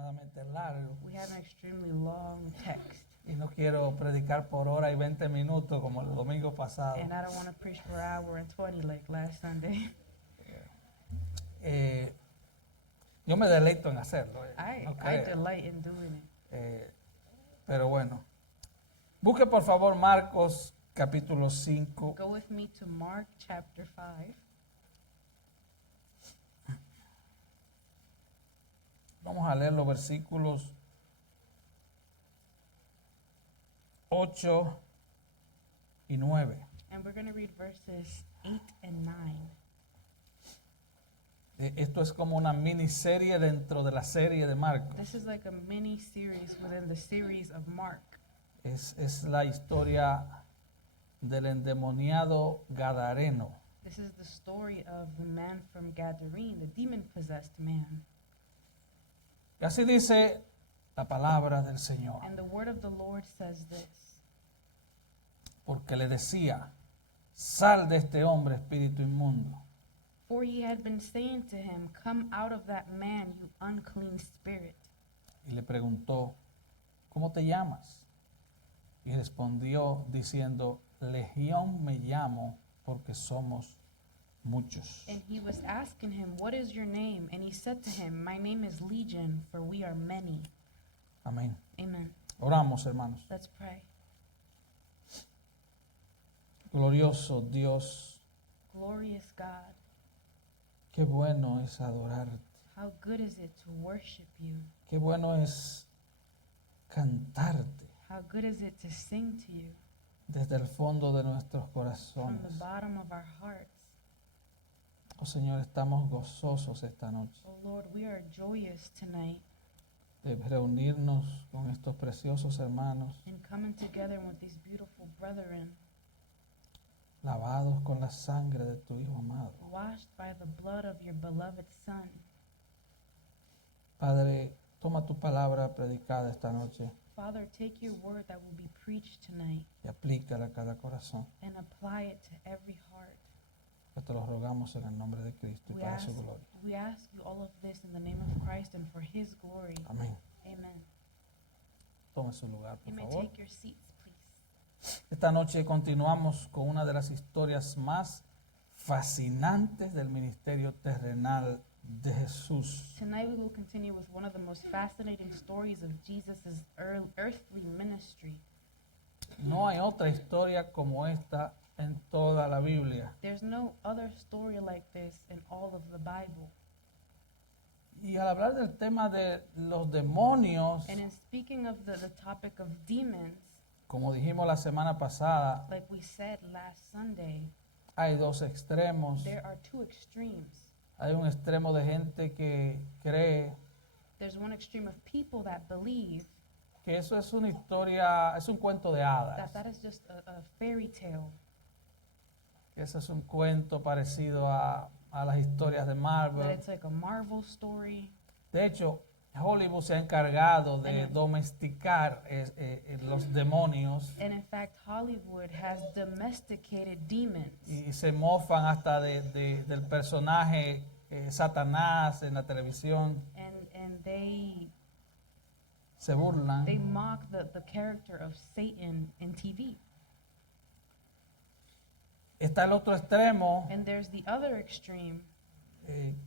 extremadamente largo We have an extremely long text, y no quiero predicar por hora y 20 minutos como el domingo pasado. and I don't want to preach for an hour and 20 like last Sunday. Yo me deleito en hacerlo. No I crea. delight in doing it. Pero bueno, busque por favor Marcos capítulo 5. Go with me to Mark chapter 5. Vamos a leer los versículos 8 y 9. And we're going to read verses 8 and 9. Esto es como una miniserie dentro de la serie de Marcos. This is like a mini series within the series of Mark. Es la historia del endemoniado Gadareno. This is the story of the man from Gadarene, the demon-possessed man. Y así dice la palabra del Señor. And the word of the Lord says this. Porque le decía, sal de este hombre, espíritu inmundo. For he had been saying to him, come out of that man, you unclean spirit. Y le preguntó, ¿cómo te llamas? Y respondió diciendo, Legión me llamo porque somos muchos. And he was asking him, what is your name? And he said to him, my name is Legion, for we are many. Amén. Amen. Oramos, hermanos. Let's pray. Glorioso Dios, Glorious God, qué bueno es adorarte. how good is it to worship you? Qué bueno es cantarte How good is it to sing to you desde el fondo de nuestros from corazones. the bottom of our hearts? Oh Señor, estamos gozosos esta noche Oh Lord, we are joyous tonight de reunirnos con estos preciosos hermanos, in coming together with these beautiful brethren, lavados con la sangre de tu Hijo amado. washed by the blood of your beloved Son. Padre, toma tu palabra predicada esta noche Father, take your word that will be preached tonight y aplícala a cada corazón. and apply it to every heart. Que te lo rogamos en el nombre de Cristo y We para ask, su gloria. we ask you all of this in the name of Christ and for his glory. Amén. Amen. Tome su lugar, You por may favor. take your seats, please. Esta noche continuamos con una de las historias más fascinantes del ministerio terrenal de Jesús. Tonight we will continue with one of the most fascinating stories of Jesus' earthly ministry. No hay otra historia como esta en toda la Biblia. There's no other story like this in all of the Bible. Y al hablar del tema de los demonios, And in speaking of the topic of demons, como dijimos la semana pasada, like we said last Sunday, hay dos extremos. there are two extremes. Hay un extremo de gente que cree There's one extreme of people that believe que eso es una historia, es un cuento de hadas. that is just a fairy tale, Que eso es un cuento parecido a las historias de that Marvel. it's like a Marvel story. De hecho, Hollywood se ha encargado de domesticar los demonios And in fact, Hollywood has domesticated demons. y se mofan hasta del personaje Satanás en la televisión. And they Se burlan. mock the character of Satan in TV. Está el otro extremo And there's the other extreme,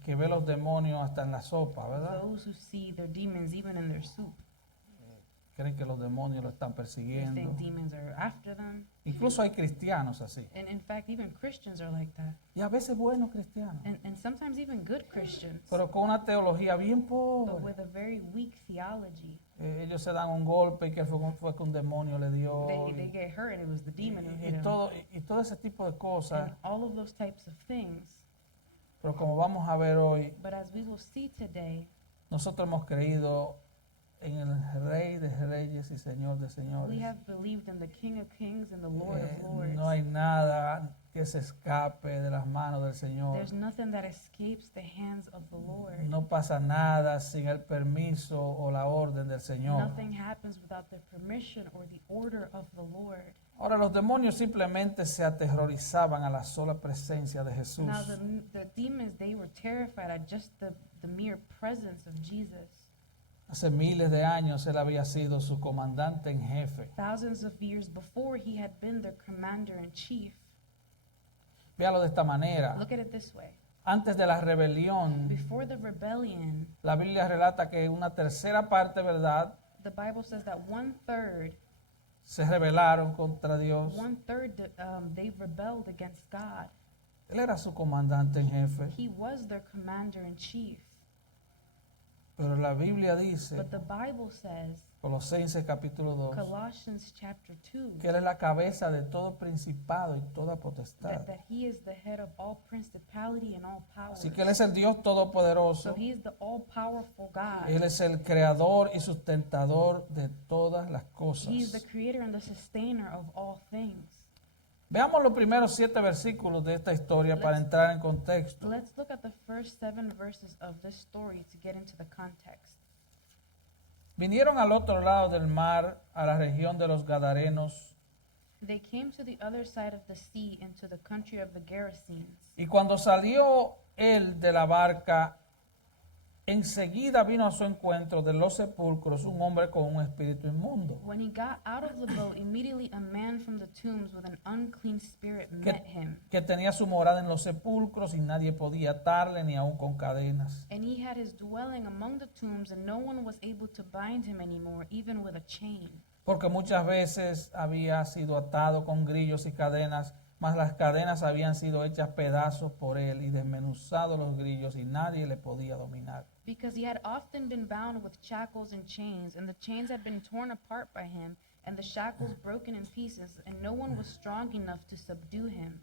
que ve los demonios hasta en la sopa, ¿verdad? those who see their demons even in their soup. Creen que los demonios lo están They persiguiendo. think demons are after them. Incluso hay cristianos así. And in fact, even Christians are like that. Y a veces buenos cristianos. And sometimes even good Christians, Pero con una teología bien but pobre. with a very weak theology. Ellos se dan un golpe y que fue que un demonio le dio. They get hurt and it was the demon who hit Y them. todo ese tipo de cosas. And all of those types of things. Pero como vamos a ver hoy, But as we will see today, nosotros hemos creído en el Rey de Reyes y Señor de Señores. we have believed in the King of Kings and the Lord of Lords. No hay nada que se escape de las manos del Señor. There's nothing that escapes the hands of the Lord. No pasa nada sin el permiso o la orden del Señor. Nothing happens without the permission or the order of the Lord. Ahora, los demonios simplemente se aterrorizaban a la sola presencia de Jesús. Now the demons, they were terrified at just the mere presence of Jesus. Hace miles de años él había sido su comandante en jefe. Thousands of years before, he had been their commander in chief. Véalo de esta manera. Look at it this way. Antes de la rebelión, Before the rebellion, la Biblia relata que una tercera parte, ¿verdad?, the Bible says that 1/3, se rebelaron contra Dios. 1/3, they rebelled against God. Él era su comandante en jefe. He was their commander in chief. Pero la Biblia dice, But the Bible says, Colosenses capítulo 2, Colossians chapter 2, que Él es la cabeza de todo principado y toda potestad. that he is the head of all principality and all power. Así que Él es el Dios So todopoderoso. he is the all-powerful God. Él es el creador y sustentador de todas las He is the cosas. creator and the sustainer of all things. Veamos los primeros 7 versículos de esta historia para entrar en contexto. Let's look at the first 7 verses of this story to get into the context. Vinieron al otro lado del mar, a la región de los Gadarenos, They came to the other side of the sea into the country of the Gerasenes. y cuando salió él de la barca, enseguida vino a su encuentro de los sepulcros un hombre con un espíritu inmundo, When he got out of the boat, immediately a man from the tombs with an unclean spirit met him. que tenía su morada en los sepulcros y nadie podía atarle ni aun con cadenas. And he had his dwelling among the tombs, and no one was able to bind him anymore, even with a chain. Porque muchas veces había sido atado con grillos y cadenas, mas las cadenas habían sido hechas pedazos por él y desmenuzados los grillos y nadie le podía dominar. Because he had often been bound with shackles and chains, and the chains had been torn apart by him, and the shackles broken in pieces, and no one was strong enough to subdue him.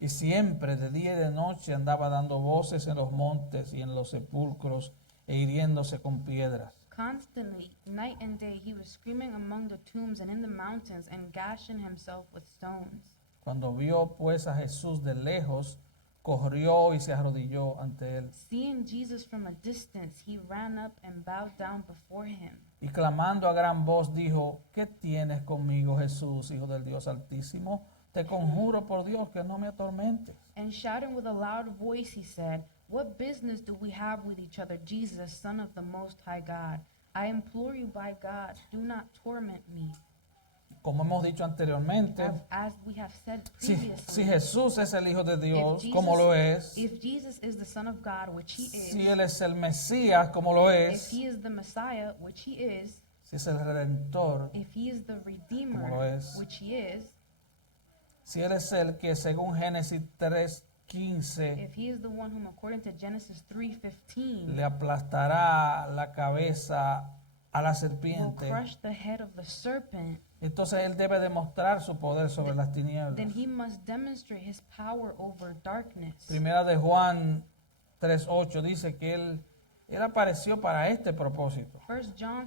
Y siempre de día y de noche andaba dando voces en los montes y en los sepulcros e hiriéndose con piedras. Constantly, night and day, he was screaming among the tombs and in the mountains, and gashing himself with stones. Cuando vio pues a Jesús de lejos, corrió y se arrodilló ante él. Seeing Jesus from a distance, he ran up and bowed down before him. Y clamando a gran voz dijo, ¿qué tienes conmigo, Jesús, Hijo del Dios Altísimo? Te conjuro por Dios que no me atormentes. And shouting with a loud voice, he said, "What business do we have with each other, Jesus, Son of the Most High God? I implore you by God, do not torment me." Como hemos dicho anteriormente, As we have said si previously, Jesús es el Hijo de Dios, Jesus- como lo es, if Jesus is the Son of God, which he is, si Él es el Mesías, como lo if es, he is the Messiah, which he is, si es el Redentor, if he is the Como lo Redeemer, es. which he is, si Él es el que según Génesis 3:15 if he is the one whom, according to Genesis 3:15, le aplastará la cabeza a la will serpiente, crush the head of the serpent, entonces Él debe demostrar su poder sobre las then tinieblas. he must demonstrate his power over darkness. Primera de Juan 3:8 dice que él apareció para este propósito, 1 John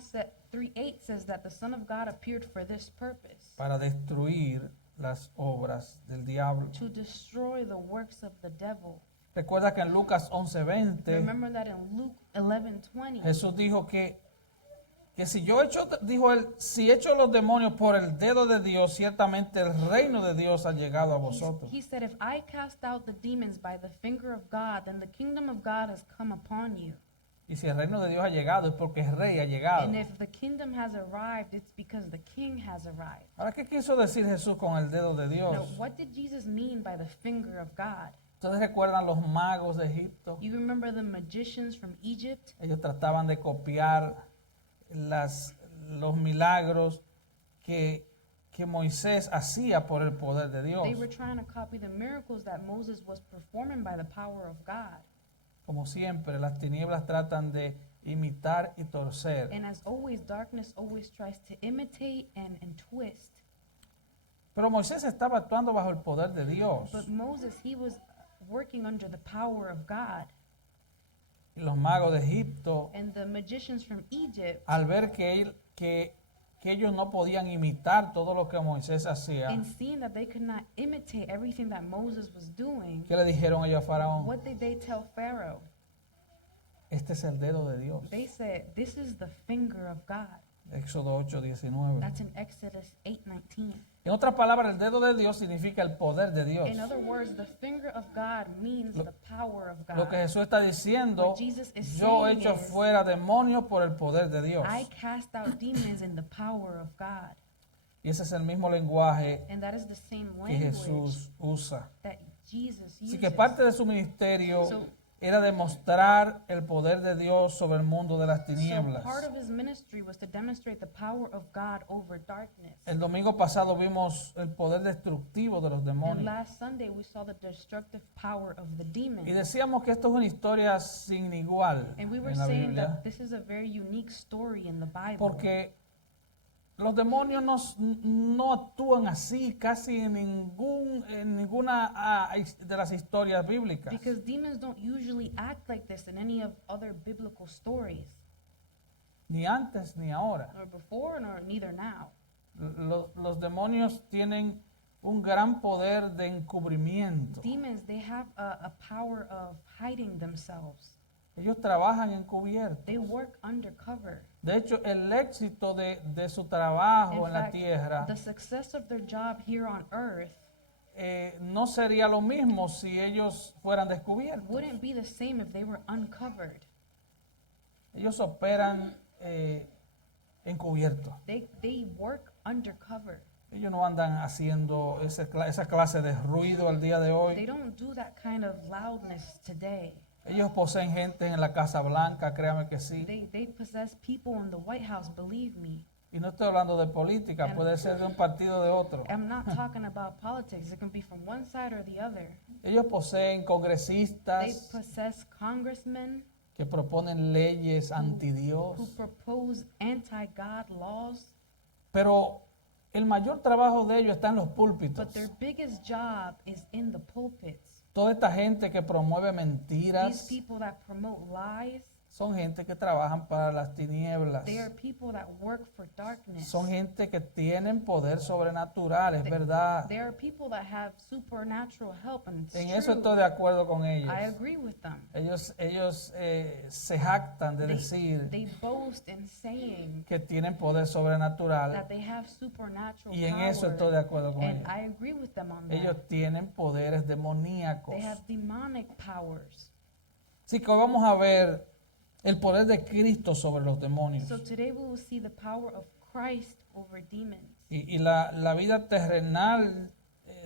3:8 says that the Son of God appeared for this purpose, para destruir las obras del diablo. to destroy the works of the devil. Recuerda que en Lucas 11:20 Remember that in Luke 11:20, Jesús dijo que si yo echo, dijo él, si echo los demonios por el dedo de Dios, ciertamente el reino de Dios ha llegado a vosotros. he said, "If I cast out the demons by the finger of God, then the kingdom of God has come upon you." Y si el reino de Dios ha llegado es porque el rey ha llegado. And if the kingdom has arrived, it's because the king has arrived. Ahora, ¿qué quiso decir Jesús con el dedo de Now, Dios? what did Jesus mean by the finger of God? ¿Ustedes recuerdan los magos de Egipto? You remember the magicians from Egypt? Ellos trataban de copiar los milagros que Moisés hacía por el poder de Dios. They were trying to copy the miracles that Moses was performing by the power of God. Como siempre, las tinieblas tratan de imitar y torcer. And as always, darkness always tries to imitate and twist. Pero Moisés estaba actuando bajo el poder de Dios. But Moses, he was working under the power of God. Y los magos de Egipto, And the magicians from Egypt, al ver que ellos no podían imitar todo lo que Moisés hacía, in seeing that they could not imitate everything that Moses was doing, ¿qué le dijeron ellos a Faraón? what did they tell Pharaoh? Este es el dedo de Dios. They said, "This is the finger of God." Éxodo 8:19. That's in Exodus 8:19. En otras palabras, el dedo de Dios significa el poder de Dios. In other words, the finger of God means the power of Lo que God. Jesús está diciendo, What Jesus is yo saying echo is, fuera demonios por el poder de Dios. I cast out demons in the power of God. Y ese es el mismo lenguaje And that is the same que language Jesús usa. that Jesus Así que uses. parte de su ministerio So- era demostrar el poder de Dios sobre el mundo de las So tinieblas. part of his ministry was to demonstrate the power of God over darkness. El domingo pasado vimos el poder destructivo de los And demonios. last Sunday we saw the destructive power of the demons. Y decíamos que esto es una historia sin igual And we were en la saying Biblia, that this is a very unique story in the Bible. porque los demonios no actúan así casi en ninguna de las historias bíblicas. Because demons don't usually act like this in any of other biblical stories, Ni antes ni ahora. nor before nor neither now. Los demonios tienen un gran poder de encubrimiento. Demons, they have a power of hiding themselves. Ellos trabajan encubierto. They work undercover. De hecho, el éxito de su trabajo In en la fact, tierra the success of their job here on earth no sería lo mismo si ellos fueran descubiertos. wouldn't be the same if they were uncovered. Ellos operan encubierto. They work undercover. Ellos no andan haciendo esa clase de ruido al día de They hoy. don't do that kind of loudness today. Ellos poseen gente en la Casa Blanca, créame que sí. They possess people in the White House, believe me. Y no estoy hablando de política, puede ser de un partido o de otro. I'm not talking about politics. It can be from one side or the other. Ellos poseen They congresistas possess congressmen que proponen leyes who anti-Dios. propose anti-God laws, Pero el mayor trabajo de ellos está en los púlpitos. but their biggest job is in the pulpits. Toda esta gente que promueve These mentiras people that promote lies, son gente que trabajan para las tinieblas. they are people that work for darkness. Son gente que tienen poder sobrenatural, es verdad. There are people that have supernatural help, and it's En eso true. estoy de acuerdo con ellos. I agree with them. Ellos se jactan de decir They boast in saying que tienen poder sobrenatural that they have supernatural y en eso power, estoy de acuerdo con and ellos. I agree with them on Ellos that. tienen poderes demoníacos. They have demonic powers. Así que hoy vamos a ver el poder de Cristo sobre los demonios. So today we will see the power of Christ over demons. Y la vida terrenal,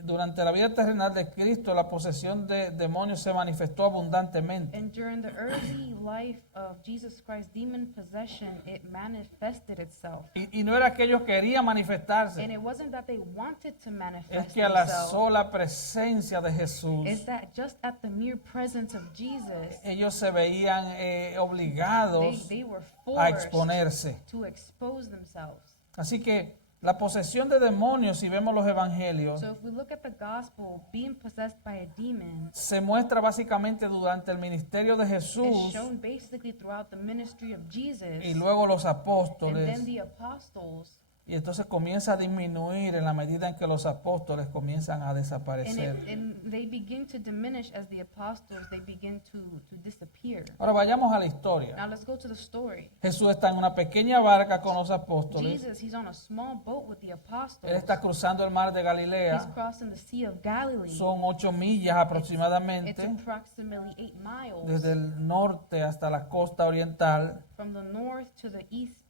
durante la vida terrenal de Cristo, la posesión de demonios se manifestó abundantemente. And during the early life of Jesus Christ, demon possession, it manifested itself. Y no era que ellos querían And manifestarse, it wasn't that they wanted to es manifest que a la themselves. sola presencia de Jesús, It's that just at the mere presence of Jesus, ellos se veían obligados they were a forced exponerse. to expose themselves. Así que la posesión de demonios, si vemos los evangelios, So if we look at the gospel, being possessed by a demon se muestra básicamente durante el ministerio de is Jesús shown basically throughout the ministry of Jesus, y luego los and apóstoles. then the apostles, Y entonces comienza a disminuir en la medida en que los apóstoles comienzan a and, desaparecer. and they begin to diminish as the apostles, they begin to disappear. Ahora vayamos a la historia. Now let's go to the story. Jesús está en una pequeña barca con los apóstoles. Jesus, he's on a small boat with the apostles. Él está cruzando el mar de He's Galilea. crossing the Sea of Galilee. Son 8 millas It's aproximadamente approximately 8 miles desde el norte hasta la costa oriental. from the north to the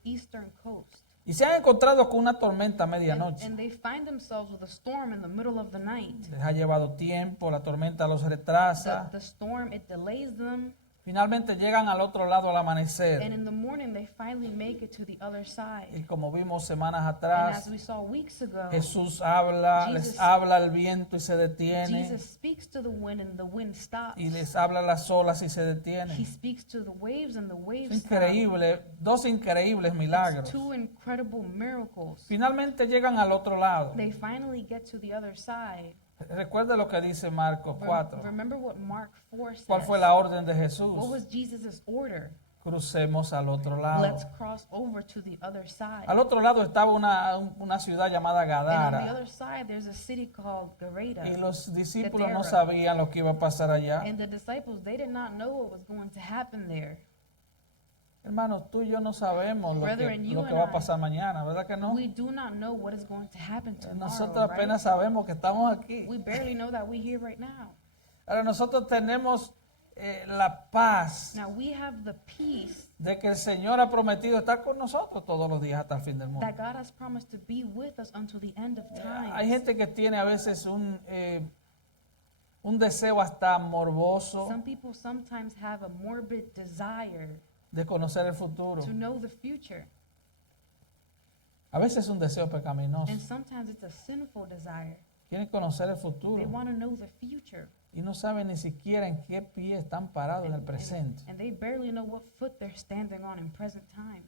eastern coast. Y se han encontrado con una tormenta a And, medianoche. and they find themselves with a storm in the middle of the night. Les ha llevado tiempo, la tormenta los retrasa. The storm, it delays them. Finalmente llegan al otro lado al And amanecer. in the morning, they finally make it to the other Y side. como vimos semanas And atrás, as we saw weeks ago, Jesús habla, Jesus- les habla al viento y se detiene. Jesus speaks to the wind and the wind stops. Y les habla a las olas y se He detiene. speaks to the waves and the Es waves stop. increíble, dos increíbles milagros. Two incredible miracles. Finalmente llegan al otro lado. They finally get to the other side. Recuerda lo que dice Marcos 4. Remember what Mark 4 says. ¿Cuál fue la orden de What Jesús? was Jesus' order? Crucemos al otro lado. Let's cross over to the other side. Al otro lado estaba una ciudad llamada And on the Gadara. other side, there's a city called Garada. Y los discípulos no Gadara. sabían lo que iba a pasar allá. And the disciples, they did not know what was going to happen there. Hermanos, tú y yo no sabemos Brethren, you lo que and va a I, pasar mañana, ¿verdad que no? we do not know what is going to happen Nosotros tomorrow, right? apenas sabemos que estamos aquí. We barely know that we're here right now. Ahora nosotros tenemos la paz Now we have the peace de que el Señor ha prometido estar con nosotros todos los días hasta el fin del mundo. that God has promised to be with us until the end of Hay time. gente que tiene a veces un deseo hasta morboso Some people sometimes have a morbid desire de conocer el futuro. to know the future, A veces es un deseo pecaminoso. and sometimes it's a sinful desire. Quieren conocer el They futuro want to know the future, y no saben ni siquiera en qué pie están parados en el presente. and they barely know what foot they're standing on in present time.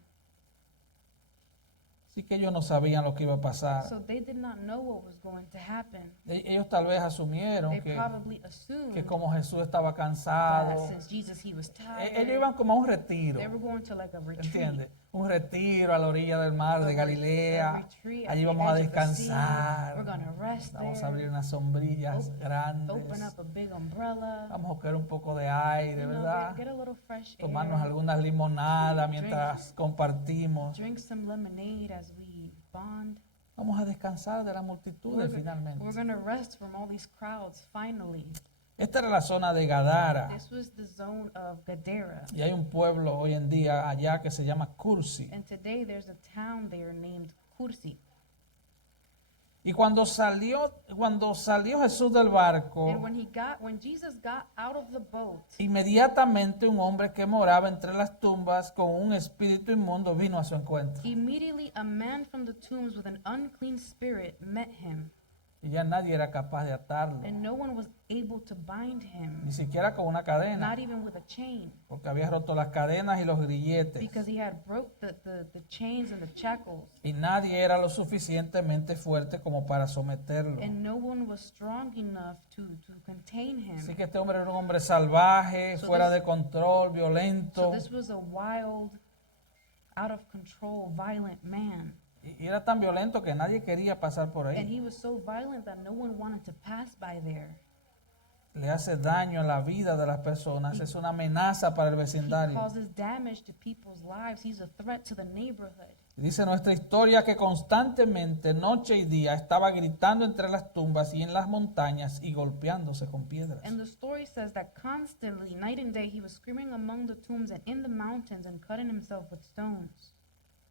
Así que ellos no sabían lo que iba a pasar. So they did not know what was going to happen. Ellos tal vez asumieron They que probably assumed como Jesús estaba that cansado, since Jesus, he was ellos tired, iban como a un retiro, they were going to like a retreat. ¿entiendes? Un retiro a la orilla del mar de A Galilea. retreat at Allí the vamos a edge of the sea. descansar. We're going to rest Vamos a there, abrir unas sombrillas open grandes. up a big umbrella, Vamos a buscar un poco de aire, you know, ¿verdad? get a little fresh Tomarnos air, algunas limonadas mientras compartimos. drink some lemonade as we bond. Vamos a descansar de las multitudes finalmente. We're going to rest from all these crowds finally. Esta era la zona de Gadara. This was the zone of Gadara. Y hay un pueblo hoy en día allá que se llama Cursi. And today there's a town there named Kursi. Y cuando salió Jesús del barco, And when Jesus got out of the boat, inmediatamente un hombre que moraba entre las tumbas con un espíritu inmundo vino a su encuentro. immediately a man from the tombs with an unclean spirit met him, Y ya nadie era capaz de atarlo, and no one was able to bind him, ni siquiera con una cadena, not even with a chain, porque había roto las cadenas y los grilletes. because he had broke the chains and the shackles, Y nadie era lo suficientemente fuerte como para someterlo. and no one was strong enough to contain Así him. que este hombre era un hombre salvaje, So fuera this- de control, So violento. this was a wild, out of control, violent man. Y era tan violento que nadie quería pasar por And ahí. he was so violent that no one wanted to pass by there. Le hace daño a la vida de las personas, es una amenaza para el He vecindario. causes damage to people's lives. He's a threat to the neighborhood. Dice nuestra historia que constantemente, noche y día, estaba gritando entre las tumbas y en las montañas y golpeándose con piedras. And the story says that constantly, night and day, he was screaming among the tombs and in the mountains and cutting himself with stones.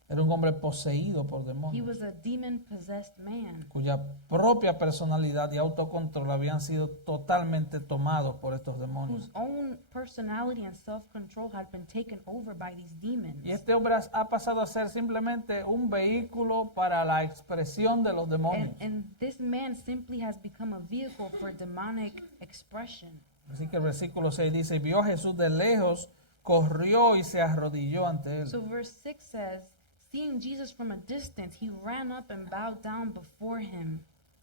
Era un hombre poseído por He demonios, was a demon-possessed man cuya propia personalidad y autocontrol habían sido totalmente tomados por estos demonios. whose own personality and self-control had been taken over by these demons. Y este hombre ha pasado a ser simplemente un vehículo para la expresión de los demonios. And this man simply has become a vehicle for demonic expression. Así que el versículo 6 dice, vio a Jesús de lejos, corrió y se arrodilló ante él. So verse 6 says, seeing Jesus from a distance, he ran up and bowed down before him.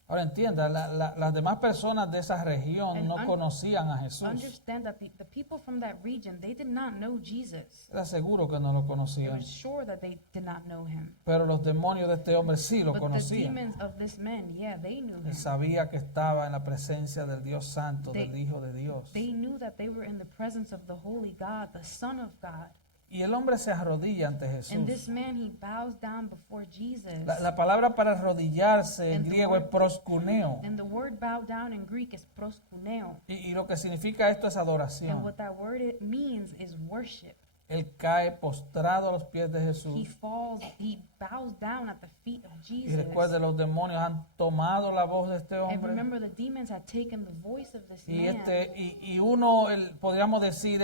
Ahora entienda, las demás personas de esa región And no conocían a Jesús. Understand that the people from that region, they did not know Jesus. Era seguro que no lo They conocían. were sure that they did not know him. Pero los demonios de este hombre sí lo But the conocían. demons of this man, yeah, they knew Él him. sabía que estaba en la presencia del Dios Santo, They- del Hijo de Dios. They knew that they were in the presence of the Holy God, the Son of God. Y el hombre se arrodilla ante And Jesús. this man, he bows down before Jesus. La palabra para arrodillarse en And the griego es word- proskuneo. And the word bow down in Greek is proskuneo. Y lo que significa esto es And adoración. what that word it means is worship. Él cae postrado a los pies de He Jesús. falls, he bows down at the feet of Y Jesus. recuerde, los demonios han tomado la voz de este And hombre. remember, the demons had taken the voice of this Y, man. podríamos decir,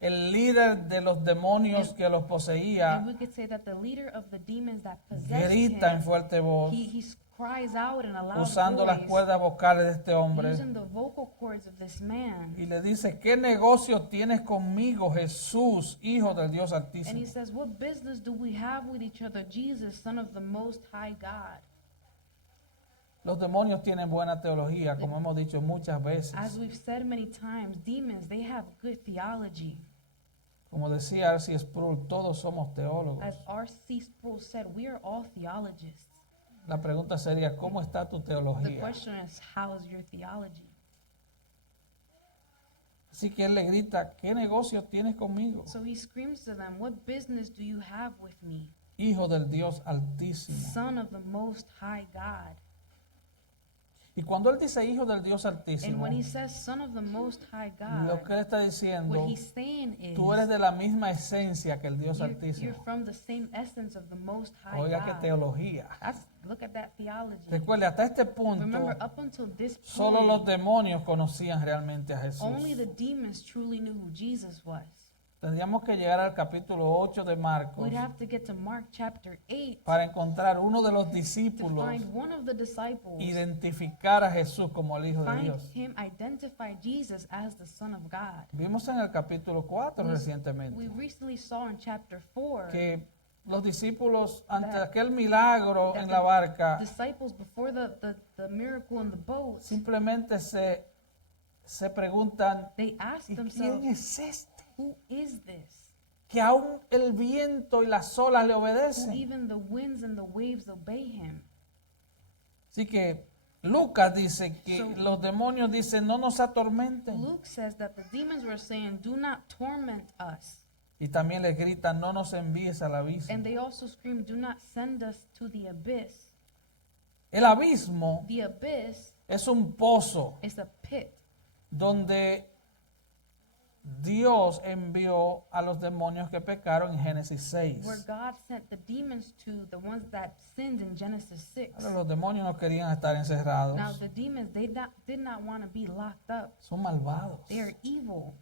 el líder de los demonios que los poseía, And we could say that the leader of the demons that possessed grita en him, fuerte voz, he cries out in a loud usando las voice, cuerdas vocales de este hombre. using the vocal cords of this man. Y le dice, ¿qué negocio tienes conmigo, Jesús, Hijo del Dios And he Altísimo? says, what business do we have with each other, Jesus, Son of the Most High God? Los demonios tienen buena teología, como hemos dicho muchas veces. As we've said many times, demons, they have good theology. Como decía R.C. Sproul, todos somos teólogos. As R.C. Sproul said, we are all theologists. La pregunta sería, ¿cómo está tu The teología? question is, how is your theology? Así que él le grita, ¿qué negocio tienes conmigo? So he screams to them, "What business do you have with me, Hijo del Dios Altísimo. Son of the Most High God?" Y cuando él dice hijo del Dios And Altísimo, when he says Son of the Most High lo God, que él está what diciendo, he's saying is, tú eres de la misma esencia que el Dios you're Altísimo. from the same essence of the Most High Oiga qué God. teología. Look at that theology. Recuerde, hasta este punto, Remember, up until this solo los point, demonios conocían realmente a Jesús. only the demons truly knew who Jesus was. Tendríamos que llegar al capítulo 8 de Marcos We'd have to get to Mark chapter 8 para encontrar uno de los to discípulos, find one of the disciples, identificar a Jesús como el Hijo de find Dios. him identify Jesus as the Son of God. Vimos en el capítulo 4 We recientemente recently saw in chapter 4 que los discípulos ante aquel milagro en la barca disciples, before the miracle in the boat, simplemente se preguntan, they asked ¿y quién themselves, es este? who is this? Que aún el viento y las olas le Who obedecen. even the winds and the waves obey him. Así que Lucas dice que So- los demonios dicen, no nos atormenten. Luke says that the demons were saying, "Do not torment us." Y también les gritan, no nos envíes al abismo. And they also scream, "Do not send us to the abyss." El abismo The abyss es un pozo is a pit donde Dios envió a los demonios que pecaron en Génesis 6. where God sent the demons to, the ones that sinned in Genesis 6. Ahora, los demonios no querían estar Now encerrados. the demons, did not want to be locked up. Son malvados. They are evil.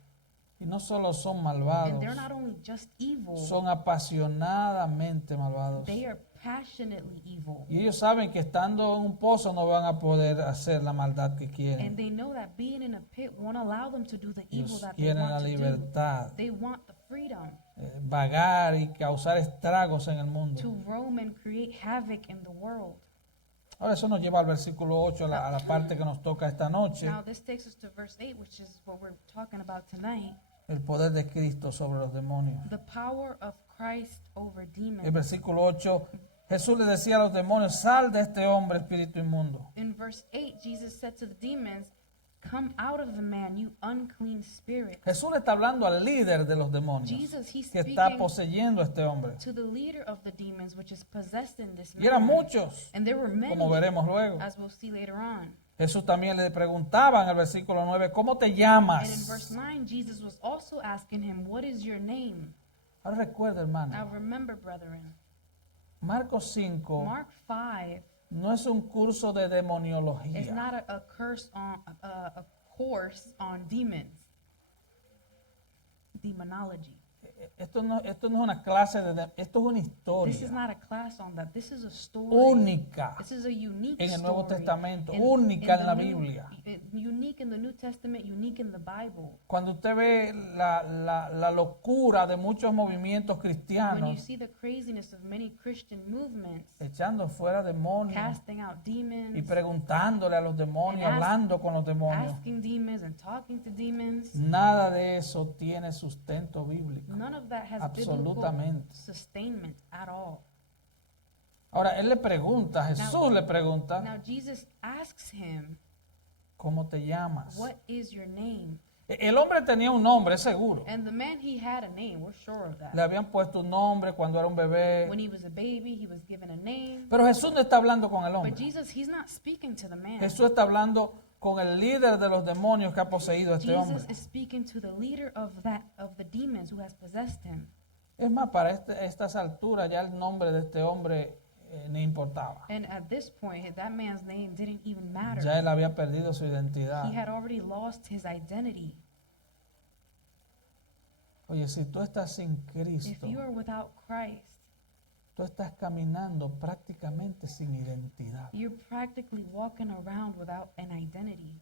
Y no solo son And malvados, they're not only just evil, son apasionadamente malvados. they are passionately evil. Y ellos saben que estando en un pozo no van a poder hacer la maldad que And quieren. they know that being in a pit won't allow them to do the evil Ellos that they quieren la want to do. libertad, They want the freedom vagar y causar estragos en el mundo. to roam and create havoc in the world. Ahora eso nos lleva al versículo 8, a la parte que nos toca esta noche, Now this takes us to verse 8, which is what we're talking about tonight. el poder de Cristo sobre los demonios. The power of Christ over El demons. versículo 8, Jesús le decía a los demonios, sal de este hombre, espíritu inmundo. In verse 8, Jesus said to the demons, "Come out of the man, you unclean spirit." Jesús le está hablando al líder de los demonios Jesus, he's que está speaking poseyendo a este hombre. to the leader of the demons, which is possessing this Y eran man. muchos, And there were como many, veremos luego. as we'll see later on. Jesús también le preguntaba en el versículo 9, ¿cómo te And in llamas? verse 9, Jesus was also asking him, "What is your name?" Ahora recuerda, Now hermano, remember, brethren, Marcos 5 Mark 5 no es un curso de is demoniología. not a curse on a course on demons, demonology. Esto no es una clase esto es una This is historia not a class on that. This is a story. única This is a unique en el Nuevo story. Testamento, In- única in en the la New- Biblia. Unique in the New Testament, unique in the Bible. Cuando usted ve la locura de muchos movimientos When you cristianos see the craziness of many Christian movements, echando fuera demonios casting out y demons, preguntándole a los demonios, And hablando con los demonios, asking demons and talking to demons, nada de eso tiene sustento bíblico. none of that has biblical Absolutamente. sustainment at all. Ahora, él le pregunta, Jesús le pregunta, Now Jesus asks him, ¿cómo te llamas? "What is your name?" El hombre tenía un nombre, seguro. And the man, he had a name. We're sure of Le that. habían puesto un nombre cuando era un bebé. When he was a baby, he was given a name. Pero Jesús no está hablando con el But hombre. Jesus, he's not speaking to the man. Jesús está hablando con el líder de los demonios que ha poseído a este hombre. Jesus is speaking to the leader of the demons who has possessed him. Es más, para estas alturas ya el nombre de este hombre ni importaba. And at this point, that man's name didn't even matter. Ya él había perdido su identidad. He had already lost his identity. Oye, si tú estás sin If Cristo, you are without Christ, tú estás caminando prácticamente sin identidad. you're practically walking around without an identity.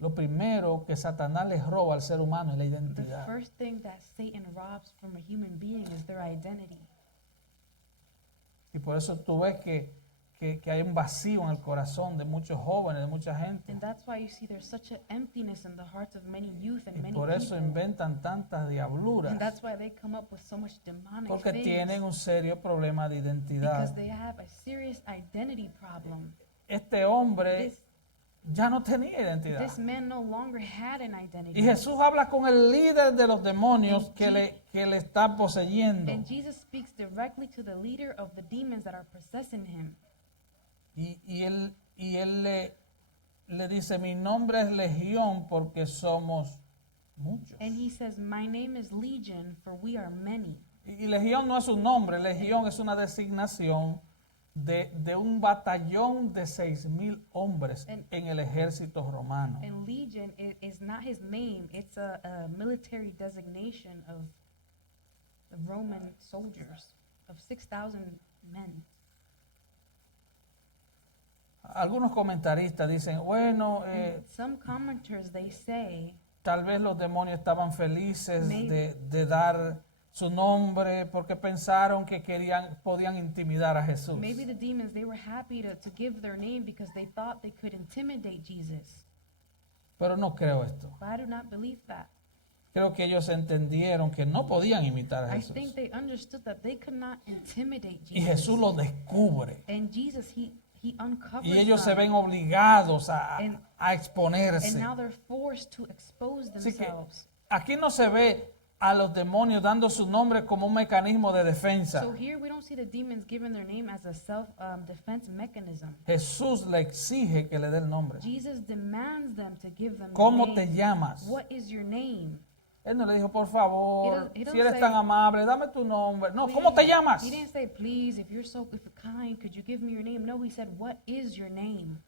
Lo primero que Satanás les roba al ser humano es la The identidad. first thing that Satan robs from a human being is their identity. Y por eso tú ves que hay un vacío en el corazón de muchos jóvenes, de mucha gente. And that's why you see there's such an emptiness in the hearts of many youth and Y many por eso people. inventan tantas diabluras. And that's why they come up with so much demonic Porque things. tienen un serio problema de Because identidad. they have a serious identity problem. Este hombre This ya no tenía identidad. This man no longer had an identity. Y Jesús habla con el líder de los demonios And que le está poseyendo. And Jesus speaks directly to the leader of the demons that are possessing him. Y él le dice, mi nombre es Legión porque somos muchos. And he says, my name is Legion, for we are many. Y Legión no es un nombre, Legión es una designación de un batallón de 6,000 hombres en el ejército romano. And Legion is not his name, it's a military designation of the Roman soldiers, of 6,000 men. Algunos comentaristas dicen, bueno, And some commenters, they say, tal vez los demonios estaban felices Maybe. de dar su nombre porque pensaron que podían intimidar a Jesús. maybe the demons, they were happy to give their name because they thought they could intimidate Jesus. Pero no creo esto. But I do not believe that. Creo que ellos entendieron que no podían imitar a I Jesús. think they understood that they could not intimidate Y Jesus. Jesús lo descubre. And Jesus, he uncovers Y ellos se them. ven obligados a And exponerse. now they're forced to expose Así que themselves. aquí no se ve a los demonios dando su nombre como un mecanismo de defensa. So here we don't see the demons giving their name as a self-defense mechanism. Jesús le exige que le dé el nombre. Jesus demands them to give them ¿Cómo the te name. llamas? What is your name? Él no le dijo, por favor, He don't si eres say- tan amable, dame tu nombre. No, ¿cómo te llamas? He didn't say, please, if you're kind, could you give me your name? No, he said, what is your name?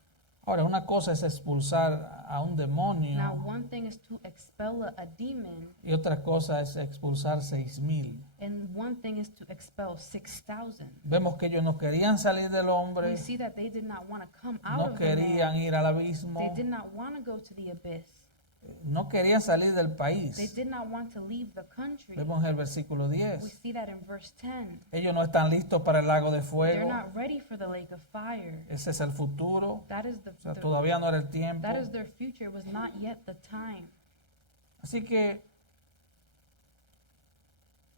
Ahora, una cosa es expulsar a un demonio Now, one thing is to expel a demon, y otra cosa es expulsar 6,000. and one thing is to expel 6,000. Vemos que ellos no querían salir del hombre, We see that they did not want to come out no of the man. querían ir al abismo, They did not want to go to the abyss. no querían salir del They país. did not want to leave the country. Vemos en el versículo We 10. see that in verse 10. Ellos no están listos para el lago de They're fuego. not ready for the lake of fire. Ese es el futuro. That is O sea, todavía no era el tiempo. that is their future. It was not yet the time. Así que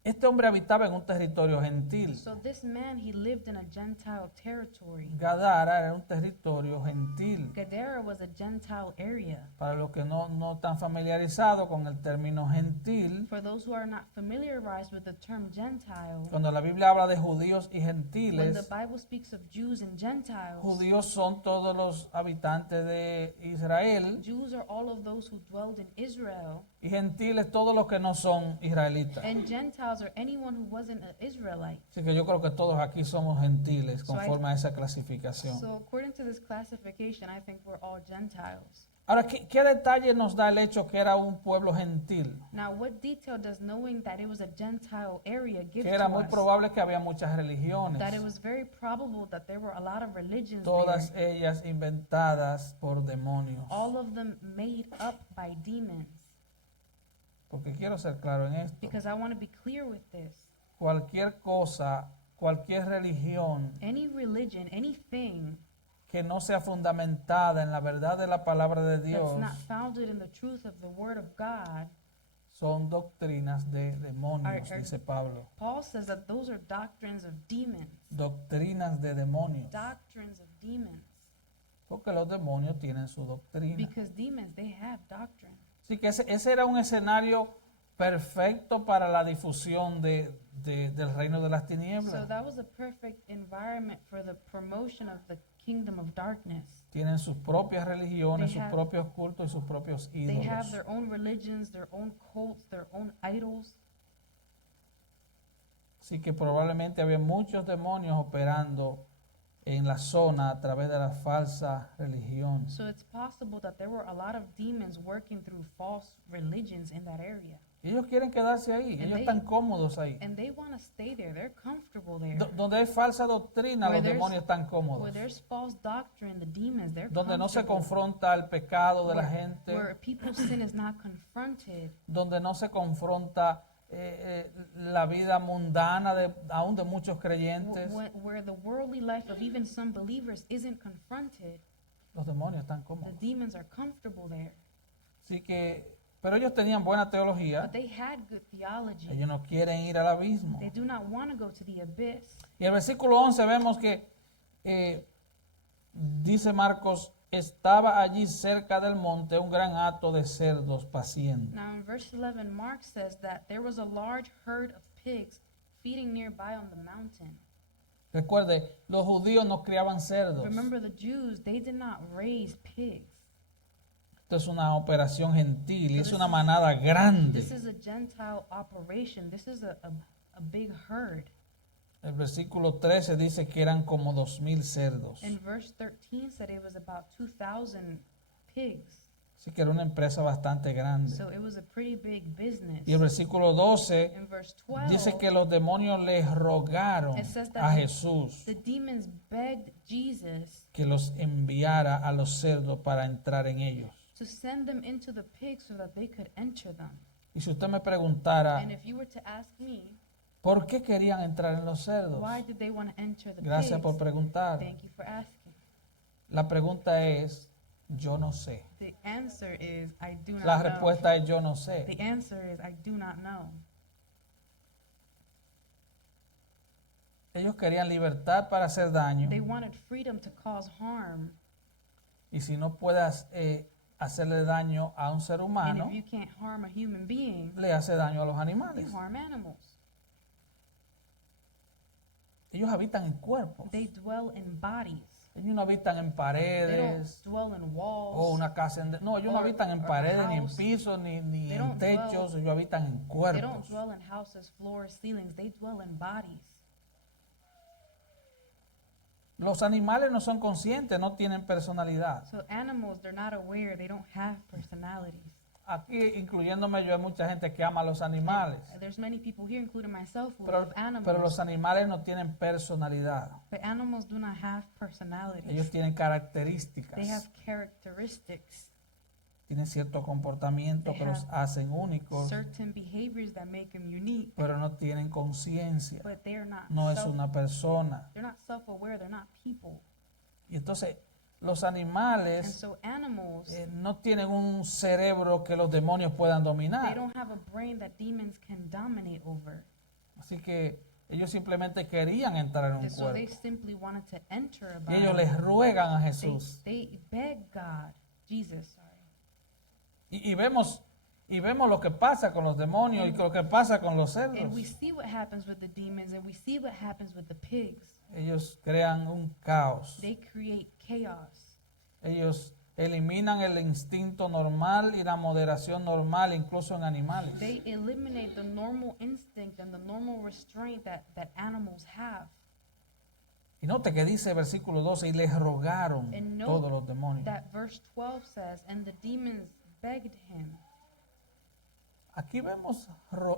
este hombre habitaba en un territorio gentil. So this man, he lived in a Gentile territory. Gadara era un territorio gentil. Gadara was a Gentile area. Para los que no están familiarizados con el término gentil, For those who are not familiarized with the term Gentile, cuando la Biblia habla de judíos y when the gentiles, Bible speaks of Jews and Gentiles, judíos son todos los habitantes de Israel Jews are all of those who dwelled in Israel, y gentiles todos los que no son israelitas. and Gentiles are anyone who wasn't an Israelite. Así que yo creo que todos aquí somos gentiles So conforme a esa clasificación. So according to this classification, I think we're all Gentiles. Ahora, ¿qué detalle nos da el hecho que era un pueblo gentil? Now, what detail does knowing that it was a Gentile area give Que to era muy us? probable que había muchas That it religiones, was very probable that there were a lot of religions todas there, ellas inventadas por demonios. all of them made up by demons. Porque quiero ser claro en esto. Because I want to be clear with this. Cualquier cosa, cualquier religión Any religion, anything que no sea fundamentada en la verdad de la palabra de that's Dios not founded in the truth of the Word of God, son doctrinas de demonios, Are- dice Pablo. Paul says that those are doctrines of demons. Doctrinas de demonios. Doctrines of demons. Porque los demonios tienen su doctrina. Because demons, they have doctrine. Así que ese era un escenario perfecto para la difusión del reino de las So tinieblas. that was a perfect environment for the promotion of the kingdom of darkness. Tienen sus propias religiones, They sus have- propios cultos y sus propios They have ídolos. their own religions, their own cults, their own idols. Así que probablemente había muchos demonios operando en la zona a través de la falsa religión. So it's possible that there were a lot of demons working through false religions in that area. Y ellos quieren quedarse ahí, And ellos they- están cómodos ahí. And they want to stay there. They're comfortable there. Donde hay falsa doctrina, Where los there's- demonios están cómodos. Where there's false doctrine, the demons, they're Donde no se comfortable. confronta el pecado de la Where gente, people's sin is not confronted. donde no se confronta la vida mundana aún de muchos creyentes, Where the worldly life of even some believers isn't confronted, los demonios están the cómodos. demons are comfortable there. Así que, pero ellos tenían buena teología, But they had good theology. ellos no quieren ir al abismo. They do not want to go to the abyss. Y en el versículo 11 vemos que dice Marcos, estaba allí cerca del monte un gran hato de cerdos paciendo. Now in verse 11, Mark says that there was a large herd of pigs feeding nearby on the mountain. Recuerde, los judíos no criaban cerdos. Remember, the Jews, they did not raise pigs. Esto es una operación gentil y es this una is- manada grande. This is a Gentile operation. This is a big herd. El versículo 13 dice que eran como 2,000 cerdos. And verse 13 said it was about 2,000 pigs. Así que era una empresa bastante grande. So it was a pretty big business. Y el versículo 12 In verse 12, dice que los demonios les rogaron it says that a Jesús the demons begged Jesus que los enviara a los cerdos para entrar en ellos. to send them into the pigs so that they could enter them. Y si usted me preguntara, And if you were to ask me, ¿por qué querían entrar en los cerdos? why did they want to enter the Gracias pigs? por preguntar. Thank you for asking. La pregunta es, yo no sé. The answer is, I do not La know. respuesta es, yo no sé. The answer is, I do not know. Ellos querían libertad para hacer daño. They wanted freedom to cause harm. Y si no puedes hacerle daño a un ser And humano, if you can't harm a human being, le hace daño a los you animales. harm animals. Ellos habitan en cuerpos. They dwell in bodies. Ellos no habitan en They don't paredes dwell in walls. o una casa. No, ellos no or- habitan en or a paredes, ni en house. pisos, ni They en don't techos. Ellos habitan en They don't cuerpos. dwell in houses, floors, ceilings. They dwell in bodies. Los animales no son conscientes, no tienen personalidad. So animals, they're not aware. They don't have personalities. Aquí, incluyéndome yo, hay mucha gente que ama a los animales. There's many people here, including myself, who Pero, love animals. pero los animales no tienen personalidad. But animals do not have personalities. Ellos tienen características. They have characteristics, Tienen cierto comportamiento They que los hacen únicos, certain behaviors that make them unique, pero no tienen conciencia. but they're not No es una persona. they're not self-aware, they're not people. Y entonces los And animales so animals, no tienen un cerebro que los demonios puedan they dominar. don't have a brain that demons can dominate over. Así que ellos simplemente querían entrar en un And so they cuerpo. simply wanted to enter a Y body. ellos les ruegan a They, Jesús. they beg God, Jesus, sorry. Y vemos lo que pasa con los demonios y lo que pasa con los cerdos. And we see what happens with the demons, and we see what happens with the pigs. Ellos crean un caos. They create chaos. Ellos eliminan el instinto normal y la moderación normal, incluso en animales. They eliminate the normal instinct and the normal restraint that animals have. Y note que dice versículo 12, y les rogaron And note todos los demonios. That verse 12 says, and the demons begged him. Aquí vemos